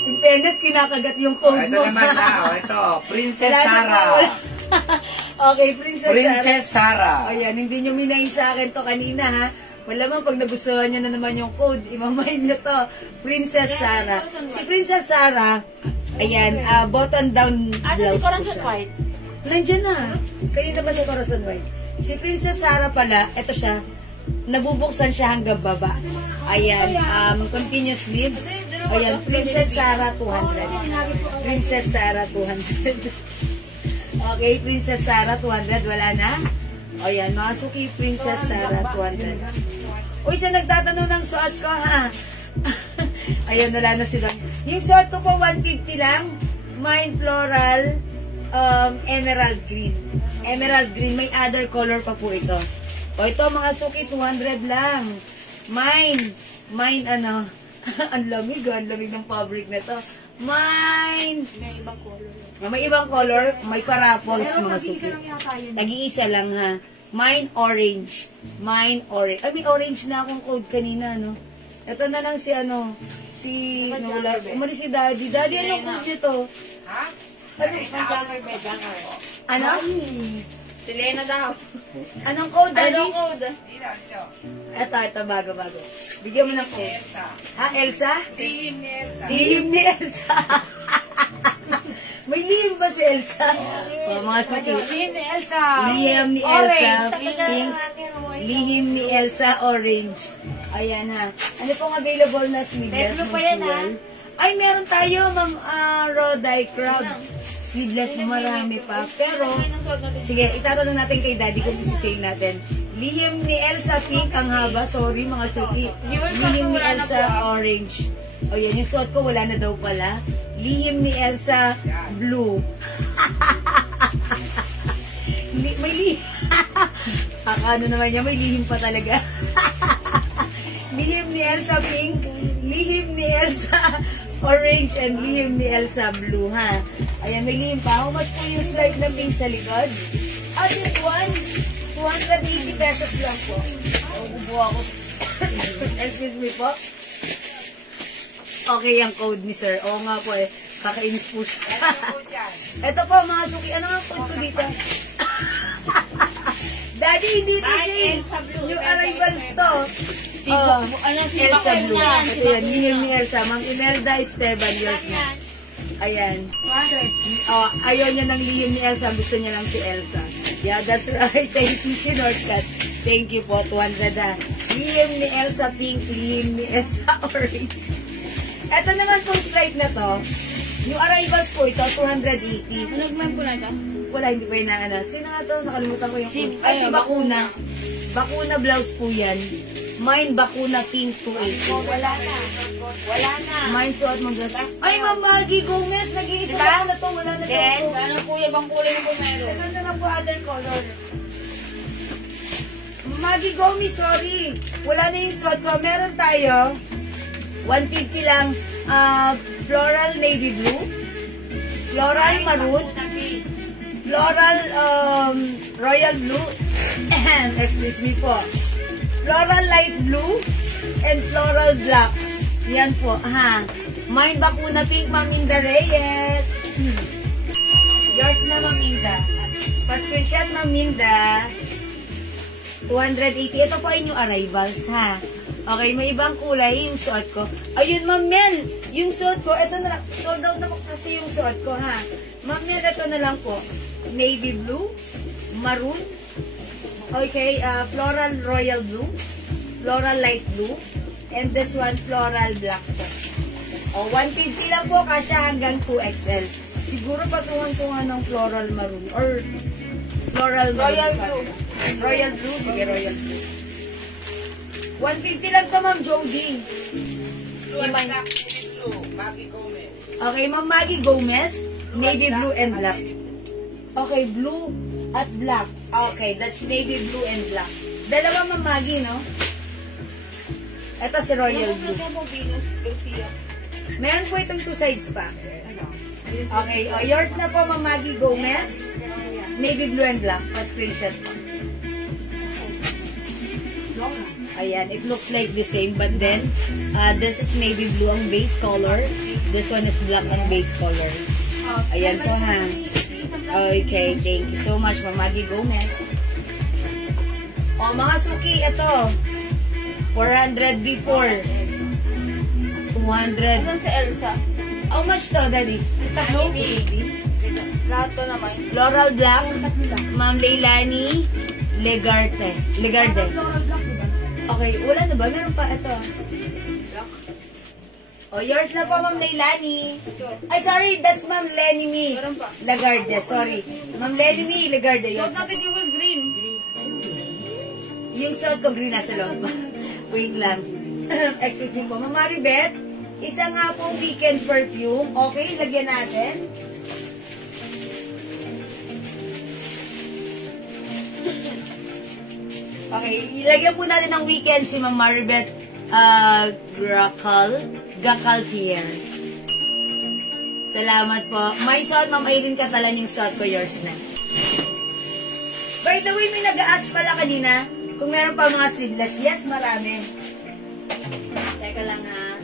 In fairness, kinakagat yung Oh, code ito mo. naman ha. Oh, ito, Princess Wala na po, Sarah. wala. Okay, Princess Sarah. Ayan, hindi nyo minayin sa akin to kanina, ha. Wala man, pag nagustuhan nyo na naman yung code, imamayin nyo to. Princess Sarah. Si Princess Sarah, ayan, button down Asa si blouse po Corazon siya. White? Nandiyan na. Kanina ba si Corazon White? Si Princess Sarah pala, eto siya, nabubuksan siya hanggang baba. Ayan, continuous sleeves. Ayan, Princess Sarah 200. Princess Sarah 200. Okay, Princess Sarah 200, wala na? Ayan, mga suki, Princess Sarah 200. Uy, siya nagtatanong ng suot ko, ha? Ayan, wala na sila. Yung suot ko po, 150 lang. Mine floral, emerald green. Emerald green, may other color pa po ito. O ito, mga suki, 200 lang. Mine ano, ang lamig ng fabric na to. Mine! May ibang color. May ibang color, may paraffles, mga suki. Nag-iisa lang, ha. Mine orange. Mine orange. Ay, may orange na akong code kanina, no? Ito na lang si, umalis si Daddy. Daddy, anong code nito? Ha? Ano? Si Lena daw. Anong code, Daddy? Anong code? Ito, bago. Bigyan mo ng code. Elsa. Ha, Elsa? Lihim ni Elsa. Lihim ni Elsa. May lihim ba si Elsa? O, mga suki. Lihim ni Elsa. Lihim ni Elsa, Orange. pink. Lihim ni Elsa, orange. Ayan, ha. Ano pong available na sleeveless Teslo ng pa yan, ha? jewel? Ay, meron tayo, Ma'am Roday Crowd. Sleeveless, marami pa. Pero, sige, itatanong natin kay Daddy kung isi-sale natin. Lihim ni Elsa, pink. Ang haba, sorry mga suki. Lihim ni Elsa, orange. O yan, yung suot ko, wala na daw pala. Lihim ni Elsa, blue. May lihim. Ano naman niya, may lihim pa talaga. Lihim ni Elsa, pink. Lihim ni Elsa, orange. And lihim ni Elsa, blue, ha. Ayan, may lihim pa. How much po yung stripe na pink sa likod? This one, 280 pesos lang po. Ubo ako. Excuse me po. Okay ang code ni sir. Oo nga po eh. Kakainis po siya. Ito po mga suki. Ano nga code ko dito? Daddy, hindi ito Elsa Blue. New arrivals to. Si Elsa Bakul Blue. niyan. Ayan, lihim ni Elsa. Ma'am Imelda Esteban. Yours na. Ayan. Ayaw niya ng lihim ni Elsa. Gusto niya lang si Elsa. Yeah, that's right. Thank you, Shinorkat. Thank you po. 200 ha. Lihim ni Elsa pink. Lihim ni Elsa orange. Ito naman pong stripe na to. New arrivals po ito. 280. Nagman ko na ito. Wala, hindi pa inaana. Sino nga to? Nakalimutan ko yung Si- code. Ay, si ay, Bakuna. Bakuna blouse po yan. Mine, Bakuna pink 280. Wala na. Wala na. Mine suot mo blouse. Ay, Ma'am Maggie Gomez. Nag-iisa Diba? lang na to. Wala na Yes. to. Wala na po ibang kulay na po meron. Ito na lang po other color. Maggie Gomez, sorry. Wala na yung suot ko. Meron tayo. 150 lang. Floral navy blue. Floral maroon. Floral royal blue. Excuse me po. floral light blue, and floral black. Yan po, ha. Mind Bakuna Pink, Ma'am Minda Reyes. Yours na, Ma'am Minda. Pa-screenshot, Ma'am Minda. 280. Ito po ay inyong arrivals, ha. Okay, may ibang kulay yung suot ko. Ayun, Ma'am Mel, yung suot ko, ito na lang. Sold out na po kasi yung suot ko, ha. Ma'am Mel, ito na lang po. Navy blue, maroon, okay, floral royal blue, floral light blue, and this one, floral black po. O, 150 lang po, kasya hanggang 2XL. Siguro patungan-tungan ng floral maroon, or floral maroon. Royal blue. Royal blue, sige, royal blue. 150 lang to, Ma'am Jody. Okay, Ma'am Maggie Gomez, navy blue and black. Okay, blue at black. Okay, that's navy blue and black. Dalawa, Ma'am Maggie, no? Ito si royal blue. Mo Venus Garcia. Meron po itong 2 sides pa. Okay, yours na po, Ma'am Maggie Gomez, navy blue and black. Pa-screenshot po. Ayan, it looks like the same, but then, this is navy blue ang base color. This one is black ang base color. Ayan po, ha. Okay, thank you so much, Ma'am Maggie Gomez. O, mga suki, ito. 400 before. 200. Asan si Elsa? How much to, Daddy? Tatlo? Lahat to naman. Floral black, Ma'am Leilani Legarde. Okay, wala na ba? Meron pa ito. Oh, yours na po, Ma'am Leilani. Ay, sorry, that's Ma'am Lenny Me Meron pa. Legarde, sorry. Ma'am Lenny Me Legarde. Yours Suot na. natin yung green. Yung suot ko green nasa loob. Wait lang. Excuse me po. Ma'am Maribeth, isa nga po weekend perfume. Okay, lagyan natin. Okay, ilagyan po natin ng weekend si Ma'am Maribeth Gakal Pierre. Salamat po. May suot, Ma'am Irene Catalan, yung suot ko, yours na. By the way, may nag-a-ask pala kanina kung meron pa mga sleeveless. Yes, marami. Teka lang, ha.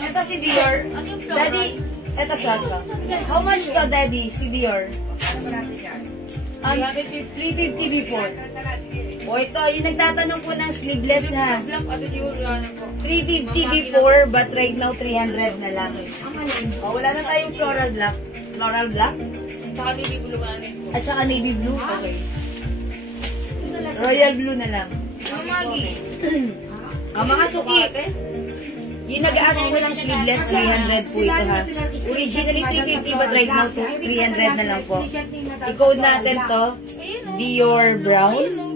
Ito si Dior. Ano yung floral? Daddy, ito suot ko. How much to, Daddy, si Dior? 350 before. O ito, yung nagtatanong po ng sleeveless, ha. Black at yung ano po. 350 before, but right now 300 na lang. O, wala na tayong floral black. Floral black? Tsaka navy blue na rin po. At saka navy blue? Okay. Royal blue na lang. Ma'am Maggie. Ang mga suki, yung nag-ask mo ng sleeveless, 300 po ito, ha. Originally 350, but right now 300 na lang po. I-code natin to, Dior Brown.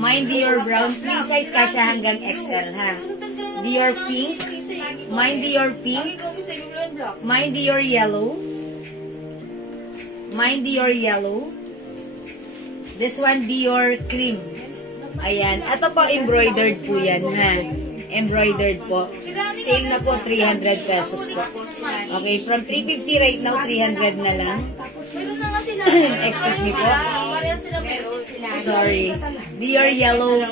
Mine Dior Brown, free size kasha hanggang XL, ha. Dior Pink. Mine Dior Pink. Mine Dior Yellow. Mine Dior Yellow. This one, Dior Cream. Ayan. Ito po, embroidered po yan, ha. Embroidered po. Same na po, 300 pesos po. Okay, from 350 right now, 300 na lang. Meron na nga sila. Excuse me po. Pareha sila meron. Sorry. Dior Yellow,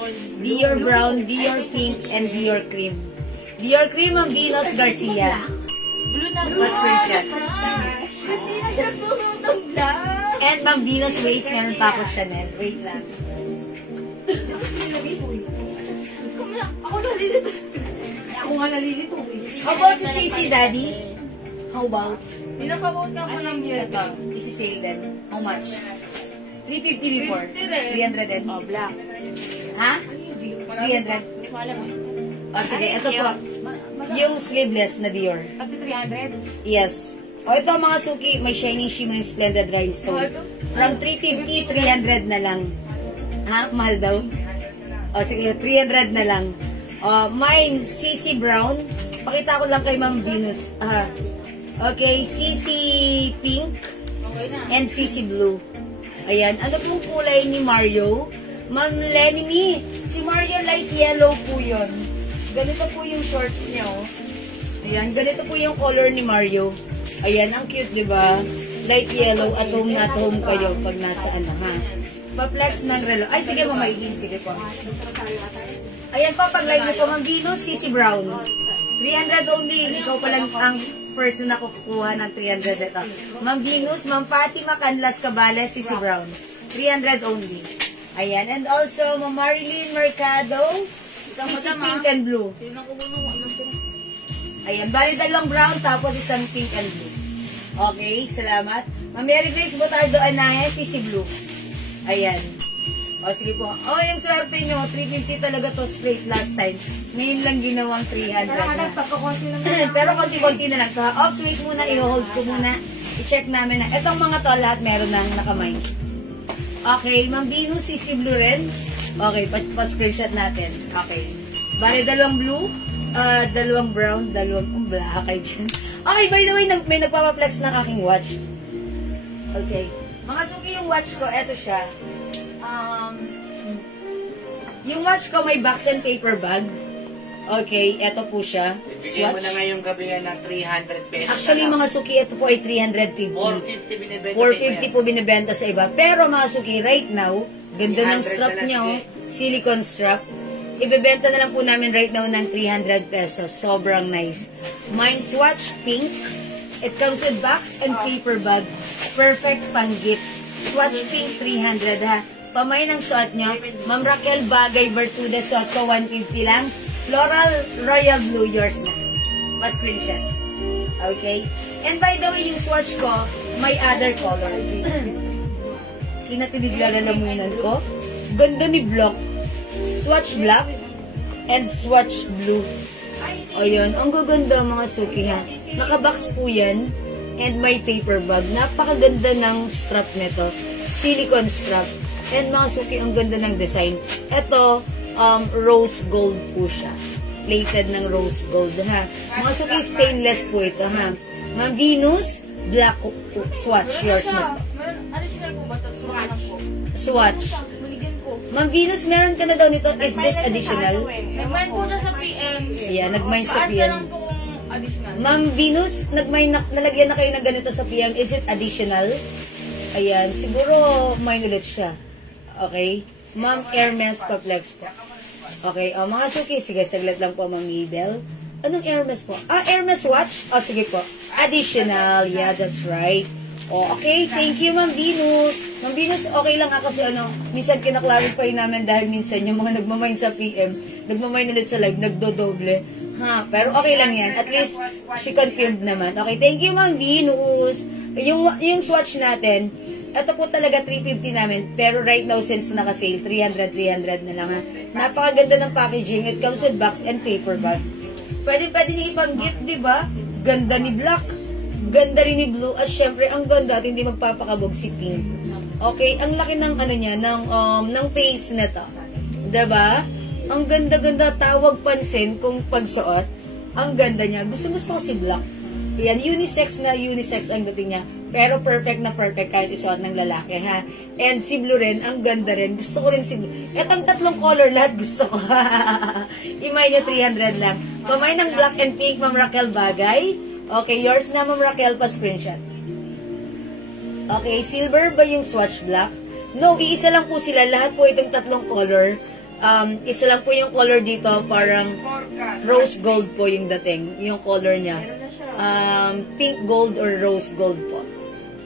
Dior Brown, Dior Pink, and Dior Cream. Dior Cream ang Venus Garcia. Mas screenshot. Hindi na siya susunod ng black. And Ma'am Venus, wait, meron pa ako Chanel. Wait lang. Ako nalilito. Ako nga nalilito. How about si Sisi, Daddy? How about? Pinapabot ka po ng Ito, isi-sale din. How much? 350 before. 300 din. Oh, black. Ha? 300. Hindi ko alam. O sige, ito po. Yung sleeveless na Dior. Pati 300. Yes. O ito mga suki, may shining shimmering splendid rhinestone. From 350, 300 na lang. Ha? Mahal daw? O sige, 300 na lang. O, mine, CC Brown. Pakita ko lang kay Ma'am Venus. Okay, CC Pink and CC Blue. Ayan. Ano pong kulay ni Mario? Ma'am Lenny Me, si Mario light yellow po yun. Ganito po yung shorts niya, oh. Ayan, ganito po yung color ni Mario. Ayan, ang cute, di ba? Light yellow, at home na at home kayo pag nasa ano, ha? Pa-flex ng relo. Ay, sige mo, maiging. Sige po. Ayan po, pag-like niyo po, Ma'am Venus, CC Brown. 300 only. Ikaw pa lang ang first na nakukuha ng 300 ito. Ma'am Venus, Ma'am Fatima Canlas Cabales, CC Brown. 300 only. Ayan. And also, Ma'am Marilyn Mercado, CC Pink and Blue. Sino ko muna kung ilang pera? Ayan. Bali dalawang brown, tapos isang pink and blue. Okay, salamat. Ma'am Mary Grace Botardo Anaya, CC Blue. Ayan. O, sige po. O, yung swerte nyo, 350 talaga to straight last time. Ngayon lang ginawang 300 na. Pagkakonti lang. Pero konti-konti na lang. Ops, wait muna, i-hold ko muna. I-check namin na. Itong mga to, lahat meron ng nakamay. Okay, Ma'am Venus, CC Blue rin. Okay, pa-screenshot natin. Okay. Bale, dalawang blue, dalawang brown, dalawang black. Okay, by the way, may nagpapaplex ng aking watch. Okay. Mga suki yung watch ko, eto siya. Yung watch ko may box and paper bag. Okay, eto po siya. Bigyan mo na ngayong gabi yan ng 300 pesos. Actually, mga suki, ito po ay 350. 450 binibenta. 450 po binibenta sa iba. Pero mga suki, right now, ganda ng 300 strap na lang, niya, oh. sige. Silicone strap. Ibebenta na lang po namin right now ng 300 pesos. Sobrang nice. Mine Swatch Pink. It comes with box and paper bag. Perfect pang gift. Swatch Pink 300 ha. Pamay ng suot nyo. Ma'am Raquel Bagay Bertudes suot ko 150 lang. Floral Royal Blue yours na. Mas screenshot. Okay? And by the way, yung swatch ko, may other color. Kinatibig lalamunan ko. Ganda ni Block. Swatch black and swatch blue. Ayun, ang gaganda mga suki ha. Nakabox po yan and may paper bag. Napakaganda ng strap nito. Silicone strap. And mga suki, ang ganda ng design. Ito, rose gold po siya. Plated ng rose gold ha. Mga suki, stainless po ito ha. Ma'am Venus, black swatch. Yours na. Meron, additional po ba ito? Swatch po. Swatch. Munigin ko. Ma'am Venus, meron ka na daw nito. Is this additional? Nag-mine po na sa PM. Ayan, nag-mine sa Paas na PM. lang po kung additional. Ma'am Venus, nalagyan na kayo ng ganito sa PM. Is it additional? Ayan, siguro mine ulit siya. Okay? Ma'am Hermes Paplex po. Okay, mga suki, sige, saglit lang po, Ma'am Mabel. Anong Hermes po? Hermes watch? Sige po. Additional, yeah, that's right. Okay, thank you, Ma'am Venus. Ma'am Venus, okay lang ako kasi minsan kinaklarify namin dahil minsan yung mga nagmamine sa PM, nagmamine ulit sa live, nagdodoble. Pero okay lang yan. At least, she confirmed naman. Okay, thank you, Ma'am Venus. Yung swatch natin, ito po talaga 350 namin. Pero right now, since naka-sale, 300 na lang ha. Napakaganda ng packaging. It comes with box and paper bag. Pwede niyo ipang-gift, di ba? Ganda ni Black. Ganda rin ni Blue. At syempre, ang ganda at hindi magpapakabog si Pink. Okay, ang laki ng niya, ng face na to. Diba? Ang ganda-ganda, tawag pansin kung pagsuot. Ang ganda niya. Gusto ko si Black. Yan, unisex ang dating niya. Pero perfect na perfect kahit isuot ng lalaki, ha? And si Blue rin, ang ganda rin. Gusto ko rin si Blue. At ang tatlong color lahat gusto ko. Imay niya 300 lang. Pamay ng black and pink, Ma'am Raquel Bagay. Okay, yours na, Ma'am Raquel, pa-screenshot. Okay, silver ba yung swatch black? No, iisa lang po sila. Lahat po itong tatlong color. Isa lang po yung color dito, parang rose gold po yung dating. Yung color niya. Pink gold or rose gold po.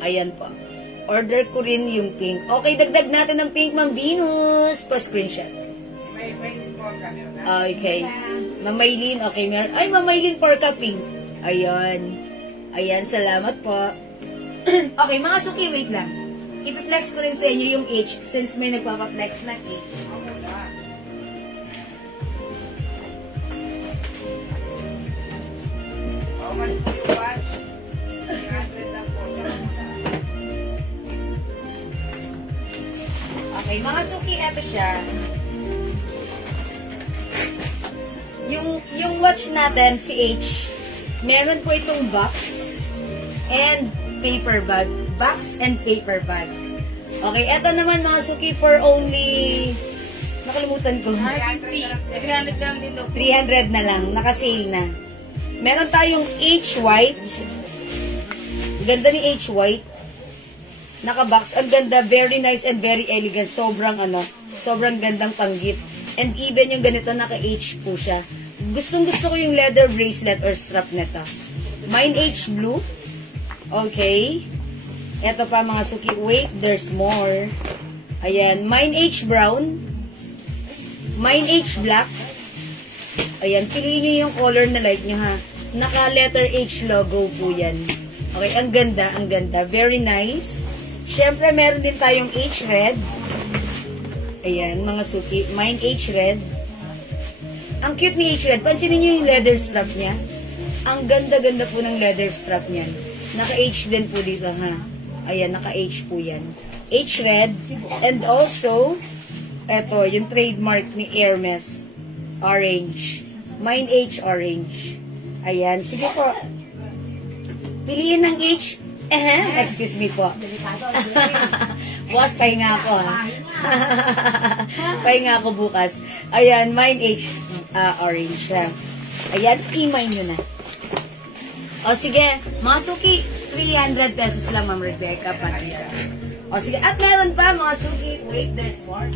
Ayan po. Order ko rin yung pink. Okay, dagdag natin ng pink, Ma'am Venus. Pa-screenshot. Okay. Mamaylin, okay. Ay, Mamaylin for ka pink. Ayan. Ayan, salamat po. Okay, mga suki, wait lang. Ipiplex ko rin sa inyo yung H since may nagpapaplex ng H. Okay, mga suki, eto siya. Yung watch natin, si H, meron po itong box and paper bag. Box and paper bag. Okay, eto naman mga suki for only, nakalimutan ko. 300 lang din daw. 300 na lang, naka-sale na. Meron tayong H white. Ganda ni H white. Naka-box. Ang ganda. Very nice and very elegant. Sobrang sobrang gandang panggit. And even yung ganito, naka-H po siya. Gustong-gusto ko yung leather bracelet or strap nito. Mine H blue. Okay. Ito pa mga suki. Wait, there's more. Ayan. Mine H brown. Mine H black. Ayan. Piliin nyo yung color na like nyo ha. Naka-letter H logo po yan. Okay. Ang ganda. Ang ganda. Very nice. Siyempre, meron din tayong H red. Ayan, mga suki. Mine H red. Ang cute ni H red. Pansinin nyo yung leather strap niya. Ang ganda-ganda po ng leather strap niyan. Naka-H din po dito, ha? Ayan, naka-H po yan. H red. And also, eto, yung trademark ni Hermes. Orange. Mine H orange. Ayan, sige po. Piliin ng H. Excuse me po. Boss, pahinga ako ha. Pahinga ako bukas. Ayan, mine H orange siya. Ayan, i-mine nyo na. O sige, mga suki, 300 pesos lang, Ma'am Rebecca. O sige, at meron pa mga suki. Wait, there's more.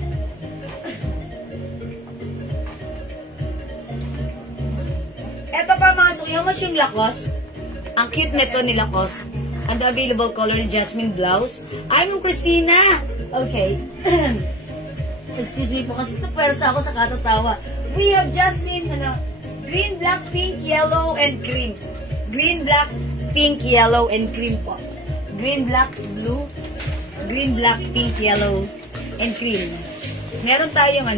Eto pa mga suki, how much yung Lacoste? Ang cute nito ni Lacoste. And the available color ni Jasmine blouse. I'm Christina. Okay. Excuse me po kasi napwersa ako sa katatawa. We have Jasmine, green, black, pink, yellow, and cream. Green, black, pink, yellow, and cream po. Green, black, blue. Green, black, pink, yellow, and cream. Meron tayong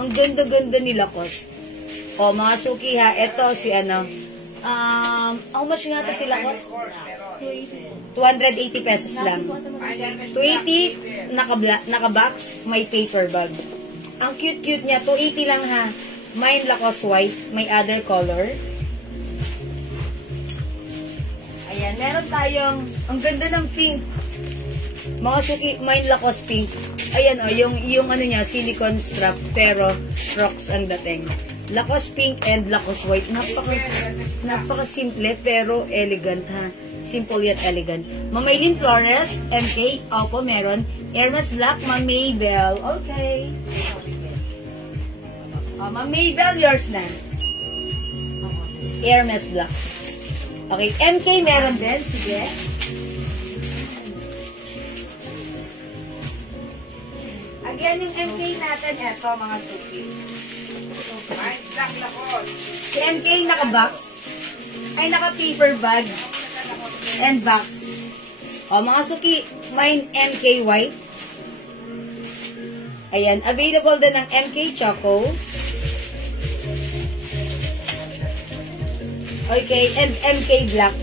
ang ganda-ganda ni Lacoste. O, mga suki ha, ito si how much nga ito si Lacoste? 280 pesos lang. 280, naka-box, may paper bag. Ang cute-cute niya, 280 lang ha. Mine Lacoste white, may other color. Ayan, meron tayong, ang ganda ng pink. Mga suki, mine Lacoste pink. Ayan o, yung niya, silicone strap, pero rocks ang dating. Lacoste pink and Lacoste white. Napaka-simple pero elegant ha. Simple yet elegant. Mamaylin Flores, MK, opo, meron. Hermes Black, Ma'am Maybell. Okay. Ma'am Maybell, yours na. Hermes Black. Okay, MK meron din. Sige. Again, yung MK natin, eto mga suki. Si MK naka-box. Ay, naka-paper bag. And box. O, mga suki, mine MK white. Ayan, available din ng MK choco. Okay, and MK black.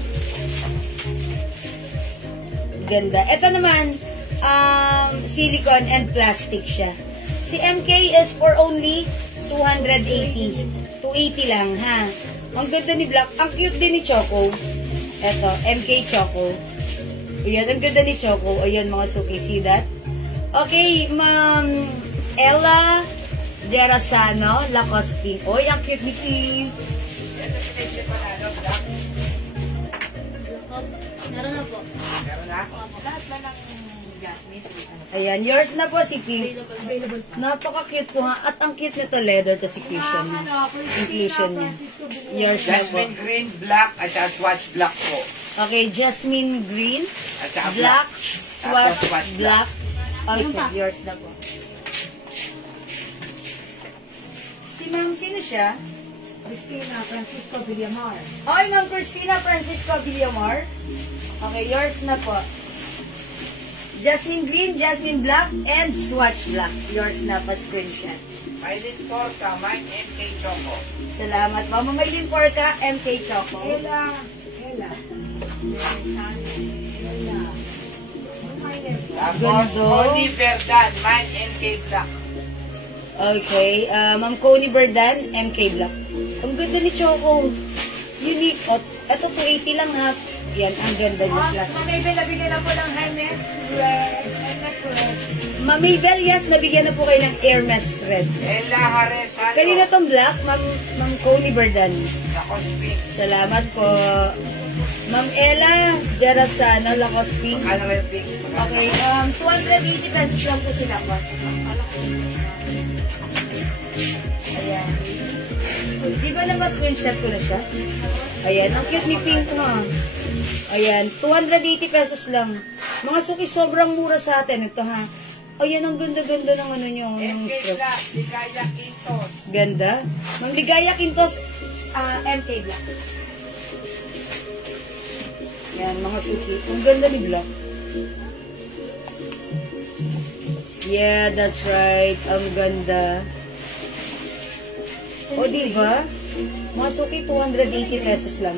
Ganda. Ito naman, silicone and plastic siya. Si MK is for only 280. 280 lang, ha? Ang ganda ni black. Ang cute din ni choco. Eto, MK Choco. Ayan, ang ganda ni Choco. Ayan, mga suki. See that? Okay, Ma'am Ella Derasano, Lacoste. Oy, ang cute ni Kim. Meron na po. Meron na? Lahat na ng Jasmine. Ayan, yours na po si Kim. Napaka-cute po ha. At ang cute nito, leather to si Christian niya. Inclusion niya. Yours na po. Jasmine green, black, at saka swatch black po. Okay, Jasmine green, At saka black, Tapos swatch black. Okay, yours na po. Si Ma'am, sino siya? Christina Francisco Villamar. Ay, Ma'am Christina Francisco Villamar. Okay, yours na po. Jasmine green, Jasmine black, and swatch black. Yours na pa screenshot. Maylin Porta, mine MK Choco. Salamat po. Mamaylin Porca, MK Choco. Ella. Tapos, Gando. Connie Verdan, mine MK Black. Okay, Ma'am Connie Verdan, MK Black. Ang ganda ni Choco. Unique. O, ito 280 lang ha. Yan, ang ganda niya. Mamibel, nabigyan na po ng Hermes Red. Ma'am Maybell, yes, nabigyan na po kayo ng Hermes Red. Ella Haresano. Kanina tong black, Ma'am Connie Verdan. Lacoste pink. Salamat po. Ma'am Ella Jarasana, Lacoste Pink. Kala ko yung pink. Okay, 280 pesos lang po sila po. Ayan. Di ba na-screenshot ko na siya? Ayan, ang cute ni Pink ha. Ayan, 280 pesos lang. Mga suki, sobrang mura sa atin. Ito ha. Ayan, ang ganda-ganda ng ano nyo. MK Black, Ligaya Quintos. Ganda. Mang Ligaya Quintos, MK Black. Yan, mga suki. Ang ganda ni Black. Yeah, that's right. Ang ganda. O, diba? Mga suki, 280 pesos lang.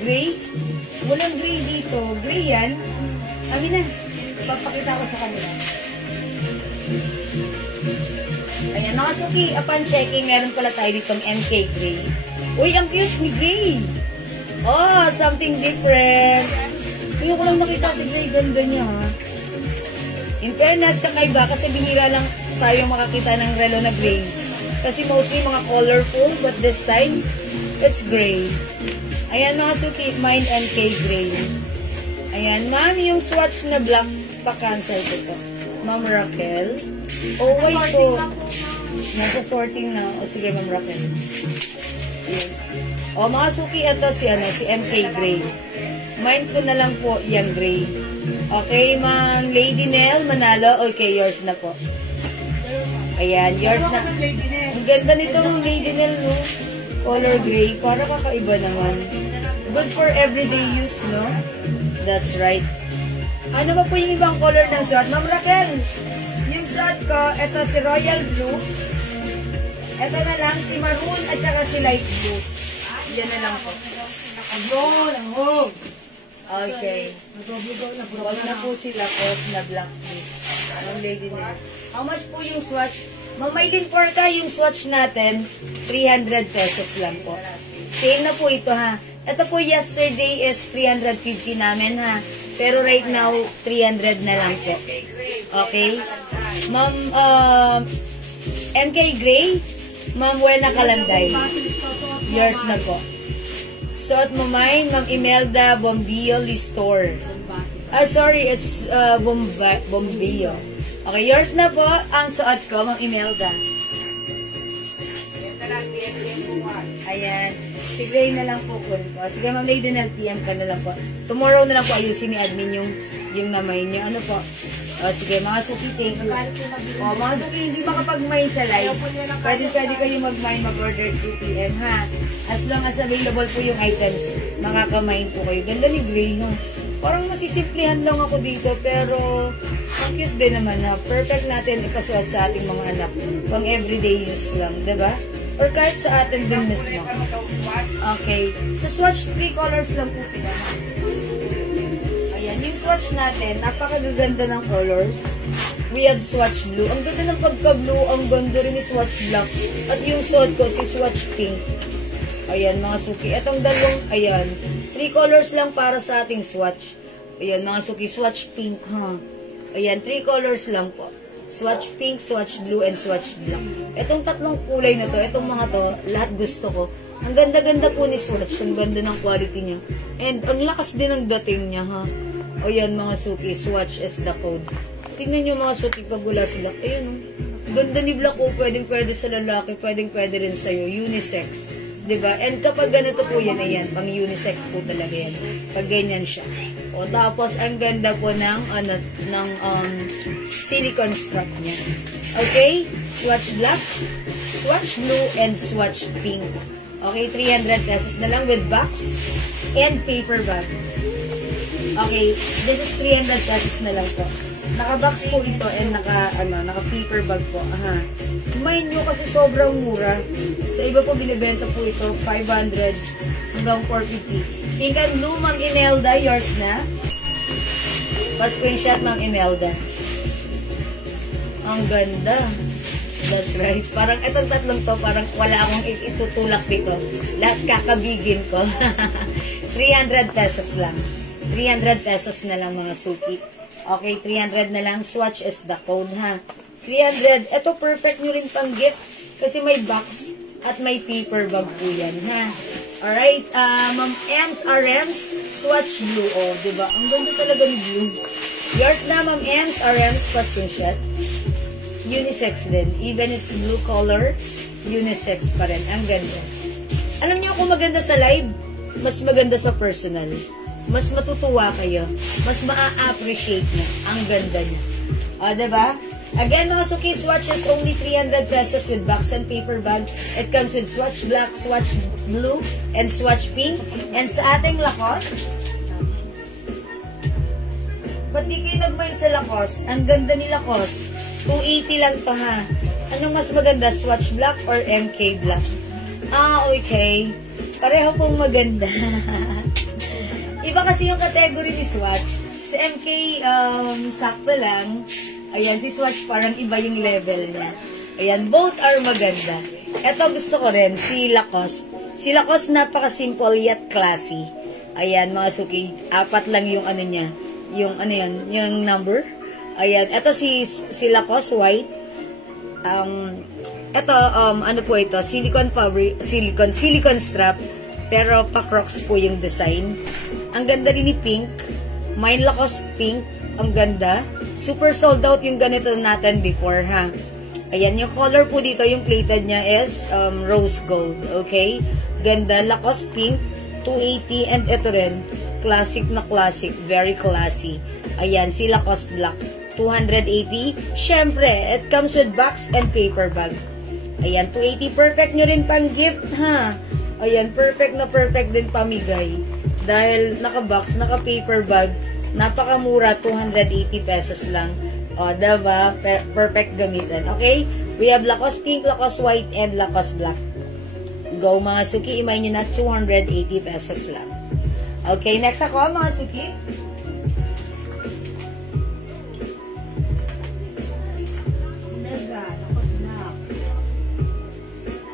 Gray? Walang gray dito. Gray yan. Amin na. Papakita ko sa kanila. Ayan, mga suki, upon checking, meron pala tayo ditong MK Gray. Uy, ang cute ni Gray. Oh, something different. Hindi ko lang nakita si Gray. Ganda niya, ha. In fairness, kakaiba kasi bihira lang tayo makakita ng relo na Gray. Kasi mostly mga colorful, but this time, it's Gray. Ayan, mga suki, mine MK Gray. Ayan, ma'am, yung swatch na black, pa-cancel ko to. Ma'am Raquel. Oh, wait po. Nasa sorting na. O, sige, Ma'am Raquel. Ayan. O, mga suki, ito si MK Gray. Mine ko na lang po yung Gray. Okay, Ma'am Lady Nell Manalo. Okay, yours na po. Ayan, yours na. Ang ganda nitong Lady Nell, no? Color gray. Para kakaiba naman. Good for everyday use, no? That's right. Ano ba po yung ibang color ng suot? Ma'am Raquel, yung suot ko, ito si Royal Blue. Ito na lang, si Maroon at saka si Light Blue. Yan na lang po. Okay. Huwag na po sila po na black please. Ang lady nila. How much po yung swatch? Ma'am Maylin Porca, yung swatch natin, 300 pesos lang po. Same na po ito ha. Ito po yesterday is 350 namin ha. Pero right now, 300 na lang po. Okay? Ma'am, MK Gray, Ma'am Wena Kalanday. Yours na po. Suot mo may, Ma'am Imelda Bombillo Store. Sorry, it's Bombillo. Okay, yours na po. Ang suot ko, Ma'am Imelda. Ayan. Si Gray na lang po po. Sige, Ma'am Lady Nell, PM ka na lang po. Tomorrow na lang po ayusin ni admin yung namay niyo. Ano po? Sige, mga suki, thank you. Mga suki, hindi makapag-mine sa live. Pwede kayo mag-mine, mag-order 2 PM, ha? As long as available po yung items, makaka-mine po kayo. Ganda ni Gray, no? Parang masisimplihan lang ako dito, pero ang cute din naman, ha? Perfect natin ipasuot sa ating mga anak. Pang everyday use lang, diba? Or kahit sa atin din mismo. Okay. Sa swatch, 3 colors lang po sila. Ayan, yung swatch natin, napakagaganda ng colors. We have swatch blue. Ang ganda ng pagka-blue, ang ganda rin ni swatch black. At yung suot ko, si swatch pink. Ayan, mga suki. Itong dalawang, ayan. 3 colors lang para sa ating swatch. Ayan, mga suki, swatch pink, ha? Ayan, 3 colors lang po. Swatch pink, swatch blue, and swatch black. Itong tatlong kulay na to, itong mga to, lahat gusto ko. Ang ganda-ganda po ni swatch. Ang ganda ng quality niya. And ang lakas din ng dating niya, ha? O yan, mga suki, swatch is the code. Tingnan nyo mga suki pag wala sila. Ayun, ganda ni black ko. Pwedeng-pwede sa lalaki, pwedeng-pwede rin sa'yo. Unisex. Diba? And kapag ganito po yan, ayan, pang unisex po talaga yan. Pag ganyan siya. O tapos, ang ganda po ng silicone strap niya. Okay? Swatch black, swatch blue, and swatch pink. Okay, 300 pesos na lang with box and paper bag. Okay, this is 300 pesos na lang po. Naka-box po ito and naka-paper bag po. Aha. Mind nyo kasi sobrang mura. Sa iba po binibenta po ito 500 hanggang 450. Pink and blue, Ma'am Imelda, yours na. Pa-screenshot, Ma'am Imelda. Ang ganda. That's right. Parang itong tatlong to, parang wala akong itutulak dito. Lahat kakabigin ko. 300 pesos lang. 300 pesos na lang mga suki. Okay, 300 na lang. Swatch is the code, ha? 300. Ito, perfect nyo rin pang gift. Kasi may box at may paper bag po yan, ha? Alright, Ma'am Ems RMs, Swatch Blue. Oh, diba? Ang ganda talaga ni Blue. Yours na, Ma'am Ems RMs, screenshot. Unisex din. Even it's blue color, unisex pa rin. Ang ganda. Alam niyo kung maganda sa live, mas maganda sa personal. Mas matutuwa kayo. Mas ma-appreciate niya. Ang ganda niya. O, diba? Again, mga Suki, Swatch is only 300 pesos with box and paper bag. It comes with Swatch Black, Swatch Blue, and Swatch Pink. And sa ating Lacoste, ba't di kayo nag-mind sa Lacoste? Ang ganda ni Lacoste. 280 lang to, ha? Anong mas maganda, Swatch Black or MK Black? Ah, okay. Pareho pong maganda. Iba kasi yung category ni Swatch. Sa MK, sakto lang. Ayan, si Swatch parang iba yung level niya. Ayan, both are maganda. Ito gusto ko rin, si Lacoste. Si Lacoste napaka-simple yet classy. Ayan, mga Suki, 4 lang yung ano niya. Yung ano yan, yung number. Ayan, ito si Lacoste white. Ito, ano po ito, silicone fabric, silicone strap. Pero pa-crocs po yung design. Ang ganda rin ni pink. Mine Lacoste pink. Ang ganda. Super sold out yung ganito natin before, ha? Ayan, yung color po dito, yung plated niya is rose gold. Okay? Ganda. Lacoste pink, 280. And ito rin, classic na classic. Very classy. Ayan, si Lacoste black, 280. Syempre, it comes with box and paper bag. Ayan, 280. Perfect nyo rin pang gift, ha? Ayan, perfect na perfect din pamigay. Dahil naka-box, naka-paper bag, napakamura, 280 pesos lang. O, diba? Perfect gamitan. Okay? We have Lacoste pink, Lacoste white, and Lacoste black. Go, mga Suki. Imay nyo na, 280 pesos lang. Okay, next ako, mga Suki.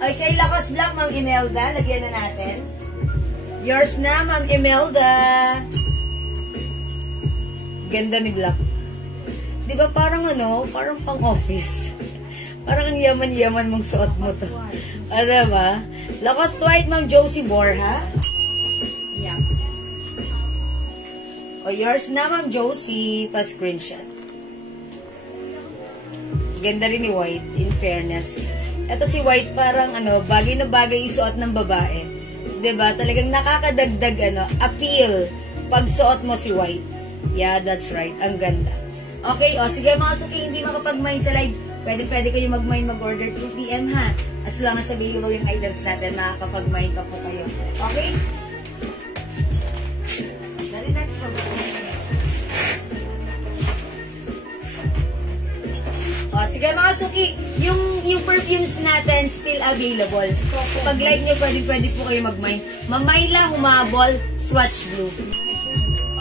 Okay, Lacoste black, Ma'am Imelda. Lagyan na natin. Yours na, Ma'am Imelda. Ganda ni black. Di ba parang ano, parang pang-office. Parang ang yaman-yaman mong suot mo to. Ano ba? Lacoste white, Ma'am Josie Borja. Yeah. O, yours na, Ma'am Josie. Pa-screenshot. Ganda rin ni white, in fairness. Ito si white, parang ano, bagay na bagay isuot ng babae. Diba? Talagang nakakadagdag, ano, appeal pag suot mo si white. Yeah, that's right. Ang ganda. Okay, o, sige mga Suki, hindi makapag-mine sa live. Pwede kayo mag-mine, mag-order 2 PM, ha? As long as available yung items natin, makakapag-mine pa po kayo. Okay? Dali next po. O, sige mga Suki, yung perfumes natin still available. Pag like nyo, pwede po kayo mag-mine. Mamayla, humabol, Swatch Blue.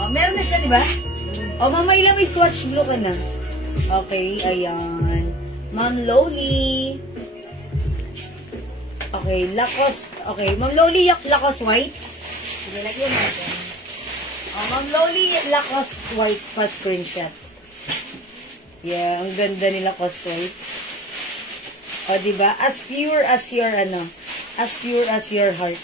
O, meron na siya, di ba? O, Mamayla, may Swatch Blue ka na. Okay, ayan. Ma'am Loli. Okay, Lacoste. Okay, Ma'am Loli, Lacoste white. Sige, lagyan natin. O, Ma'am Loli, Lacoste white pa screenshot. Yeah, ang ganda ni Lacoste white. O, diba? As pure as your, ano, as pure as your heart.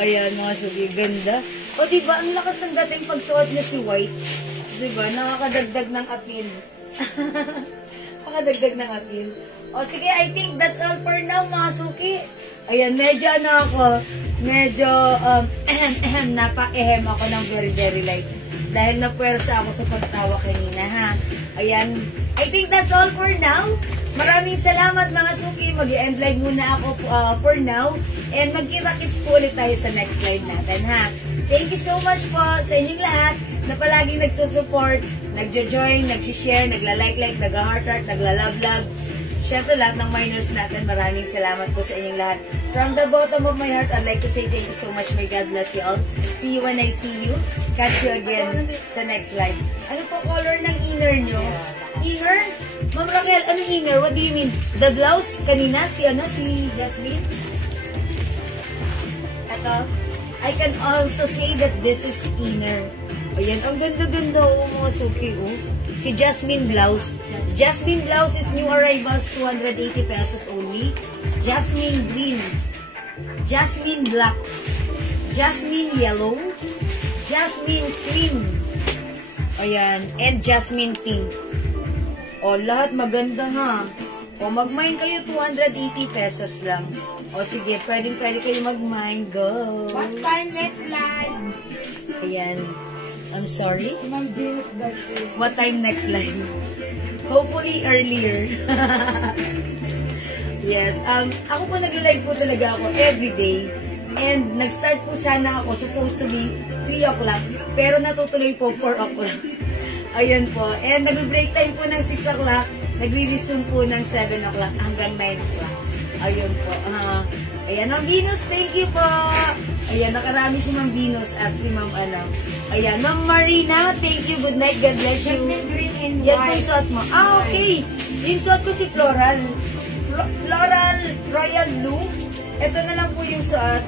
Ayan, mga Suki, ganda. O, diba? Ang lakas ng dating pagsuot niya si white. Diba? Nakakadagdag ng appeal. Nakakadagdag ng appeal. O, sige, I think that's all for now, mga Suki. Ayan, medyo ano ako, medyo, napa-ehem ako ng very, very light. Dahil napwersa ako sa pagtawa kanina, ha? Ayan, I think that's all for now. Maraming salamat, mga Suki. Mag-end live muna ako for now. And magkita-kits po ulit tayo sa next live natin, ha? Thank you so much po sa inyong lahat na palaging nagsusupport, nagjo-join, nag-share, nagla-like-like, nag-heart-heart, nagla-love-love. Siyempre, lahat ng minors natin, maraming salamat po sa inyong lahat. From the bottom of my heart, I'd like to say thank you so much. May God bless you all. See you when I see you. Catch you again sa next live. Ano po color ng inner nyo? Inner? Ma'am Raquel, ano inner? What do you mean? The blouse? Kanina? Si Jasmine? Ito. I can also say that this is inner. Ayan, ang ganda-ganda mga Suki, Si Jasmine blouse. Jasmine blouse is new arrivals, 280 pesos only. Jasmine green. jasmine black, jasmine yellow, jasmine cream, ayan, and jasmine pink. O, lahat maganda ha. O, mag-mine kayo, 280 pesos lang. O, sige, pwede kayo mag-mine. Go! What time next live? Ayan. I'm sorry? Si Ma'am Venus Garcia. What time next live? Hopefully earlier. Yes. Ako po nag-live po talaga ako everyday. And nag-start po sana ako, supposed to be 3 o'clock. Pero natutuloy po 4 o'clock. Ayun po. And nag-break time po ng 6 o'clock. Nagre-resume po ng 7 o'clock hanggang 9 o'clock. Ayun po. Ayan, Ma'am Venus, thank you po. Ayan, nakarami si Ma'am Venus at si Ma'am Ayan, Ma'am Marina, thank you. Good night. God bless you. Jasmine green and Yan po white. yung suot mo. Okay. Yung suot ko si Floral. Floral Royal Blue. Ito na lang po yung suot.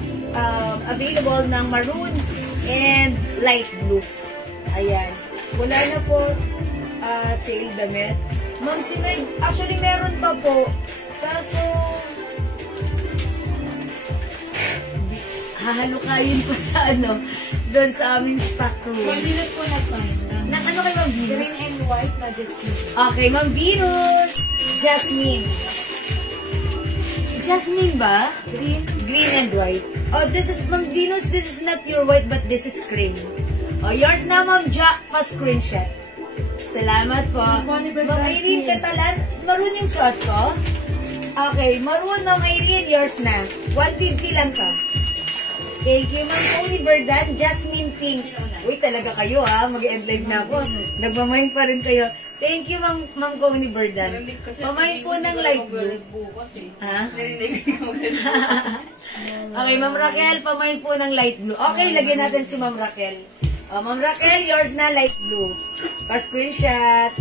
Available ng maroon and light blue. Ayan. Wala na po sale damit. Ma'am Sinay, actually meron pa po. Kaso, hahalukayin pa sa doon sa aming stock room. Ma'am Venus po nag-find. Na ano kay Ma'am Venus? Green and white na jasmine. Okay, Ma'am Venus. Jasmine. Jasmine ba? Green and white. Oh, this is Ma'am Venus. This is not your white, but this is cream. Oh, yours na, Ma'am Jack. Pa-screenshot. Salamat po. Ma'am Irene Catalan, maroon yung suot ko? Okay, maroon, Ma'am Irene, yours na. 150 lang to. Thank you, Ma'am Tony Verdan, Jasmine Pink. Uy, talaga kayo ha, mag-end live na ako. Nagmamain pa rin kayo. Thank you, Ma'am Tony Verdan. Pamain po ng light blue. Ha? Okay, Ma'am Raquel, pamain po ng light blue. Okay, lagyan natin si Ma'am Raquel. Oh, Ma'am Raquel, yours na light blue. Pa-screenshot.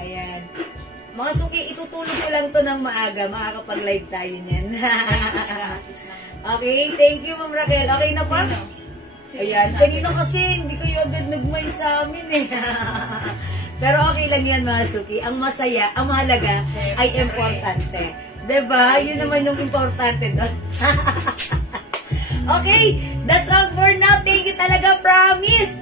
Ayan. Mga suki, itutulog ko lang to ng maaga. Makakapag-live tayo niyan. Okay, thank you, Ma'am Raquel. Okay na pa? Ayan, kanina kasi hindi kayo agad nagmay sa amin eh. Pero okay lang yan, mga suki. Ang masaya, ang mahalaga ay importante. Diba? Yun naman yung importante doon. Okay, that's all for now. Thank you talaga, promise.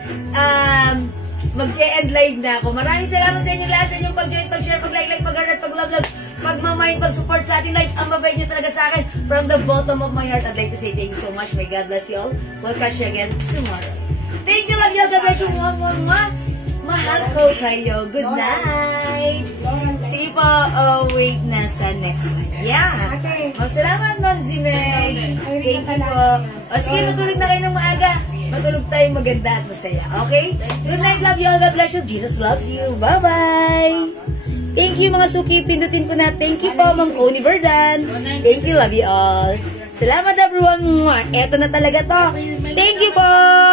Mag-e-end live na ako. Maraming salamat sa inyo lahat, sa inyong pag-join, pag-share, pag-like, pag-heart, pag-love, pag-mamain, pag-support sa ating live. Ang mabait niyo talaga sa akin. From the bottom of my heart, I'd like to say thank you so much. May God bless you all. We'll catch you again tomorrow. Thank you, love you. God bless you. Mahal ko kayo. Good night. See you po. Wait na sa next live. Yeah. Okay. Salamat, Ma'am Zimeng. Thank you po. O sige, matulog na kayo ng maaga. Matulog tayong maganda at masaya. Okay? Good night, love you all. God bless you. Jesus loves you. Bye-bye. Thank you, mga suki. Pindutin ko na. Thank you po, Ma'am Connie Verdan. Thank you, love you all. Salamat, everyone. Eto na talaga to. Thank you po.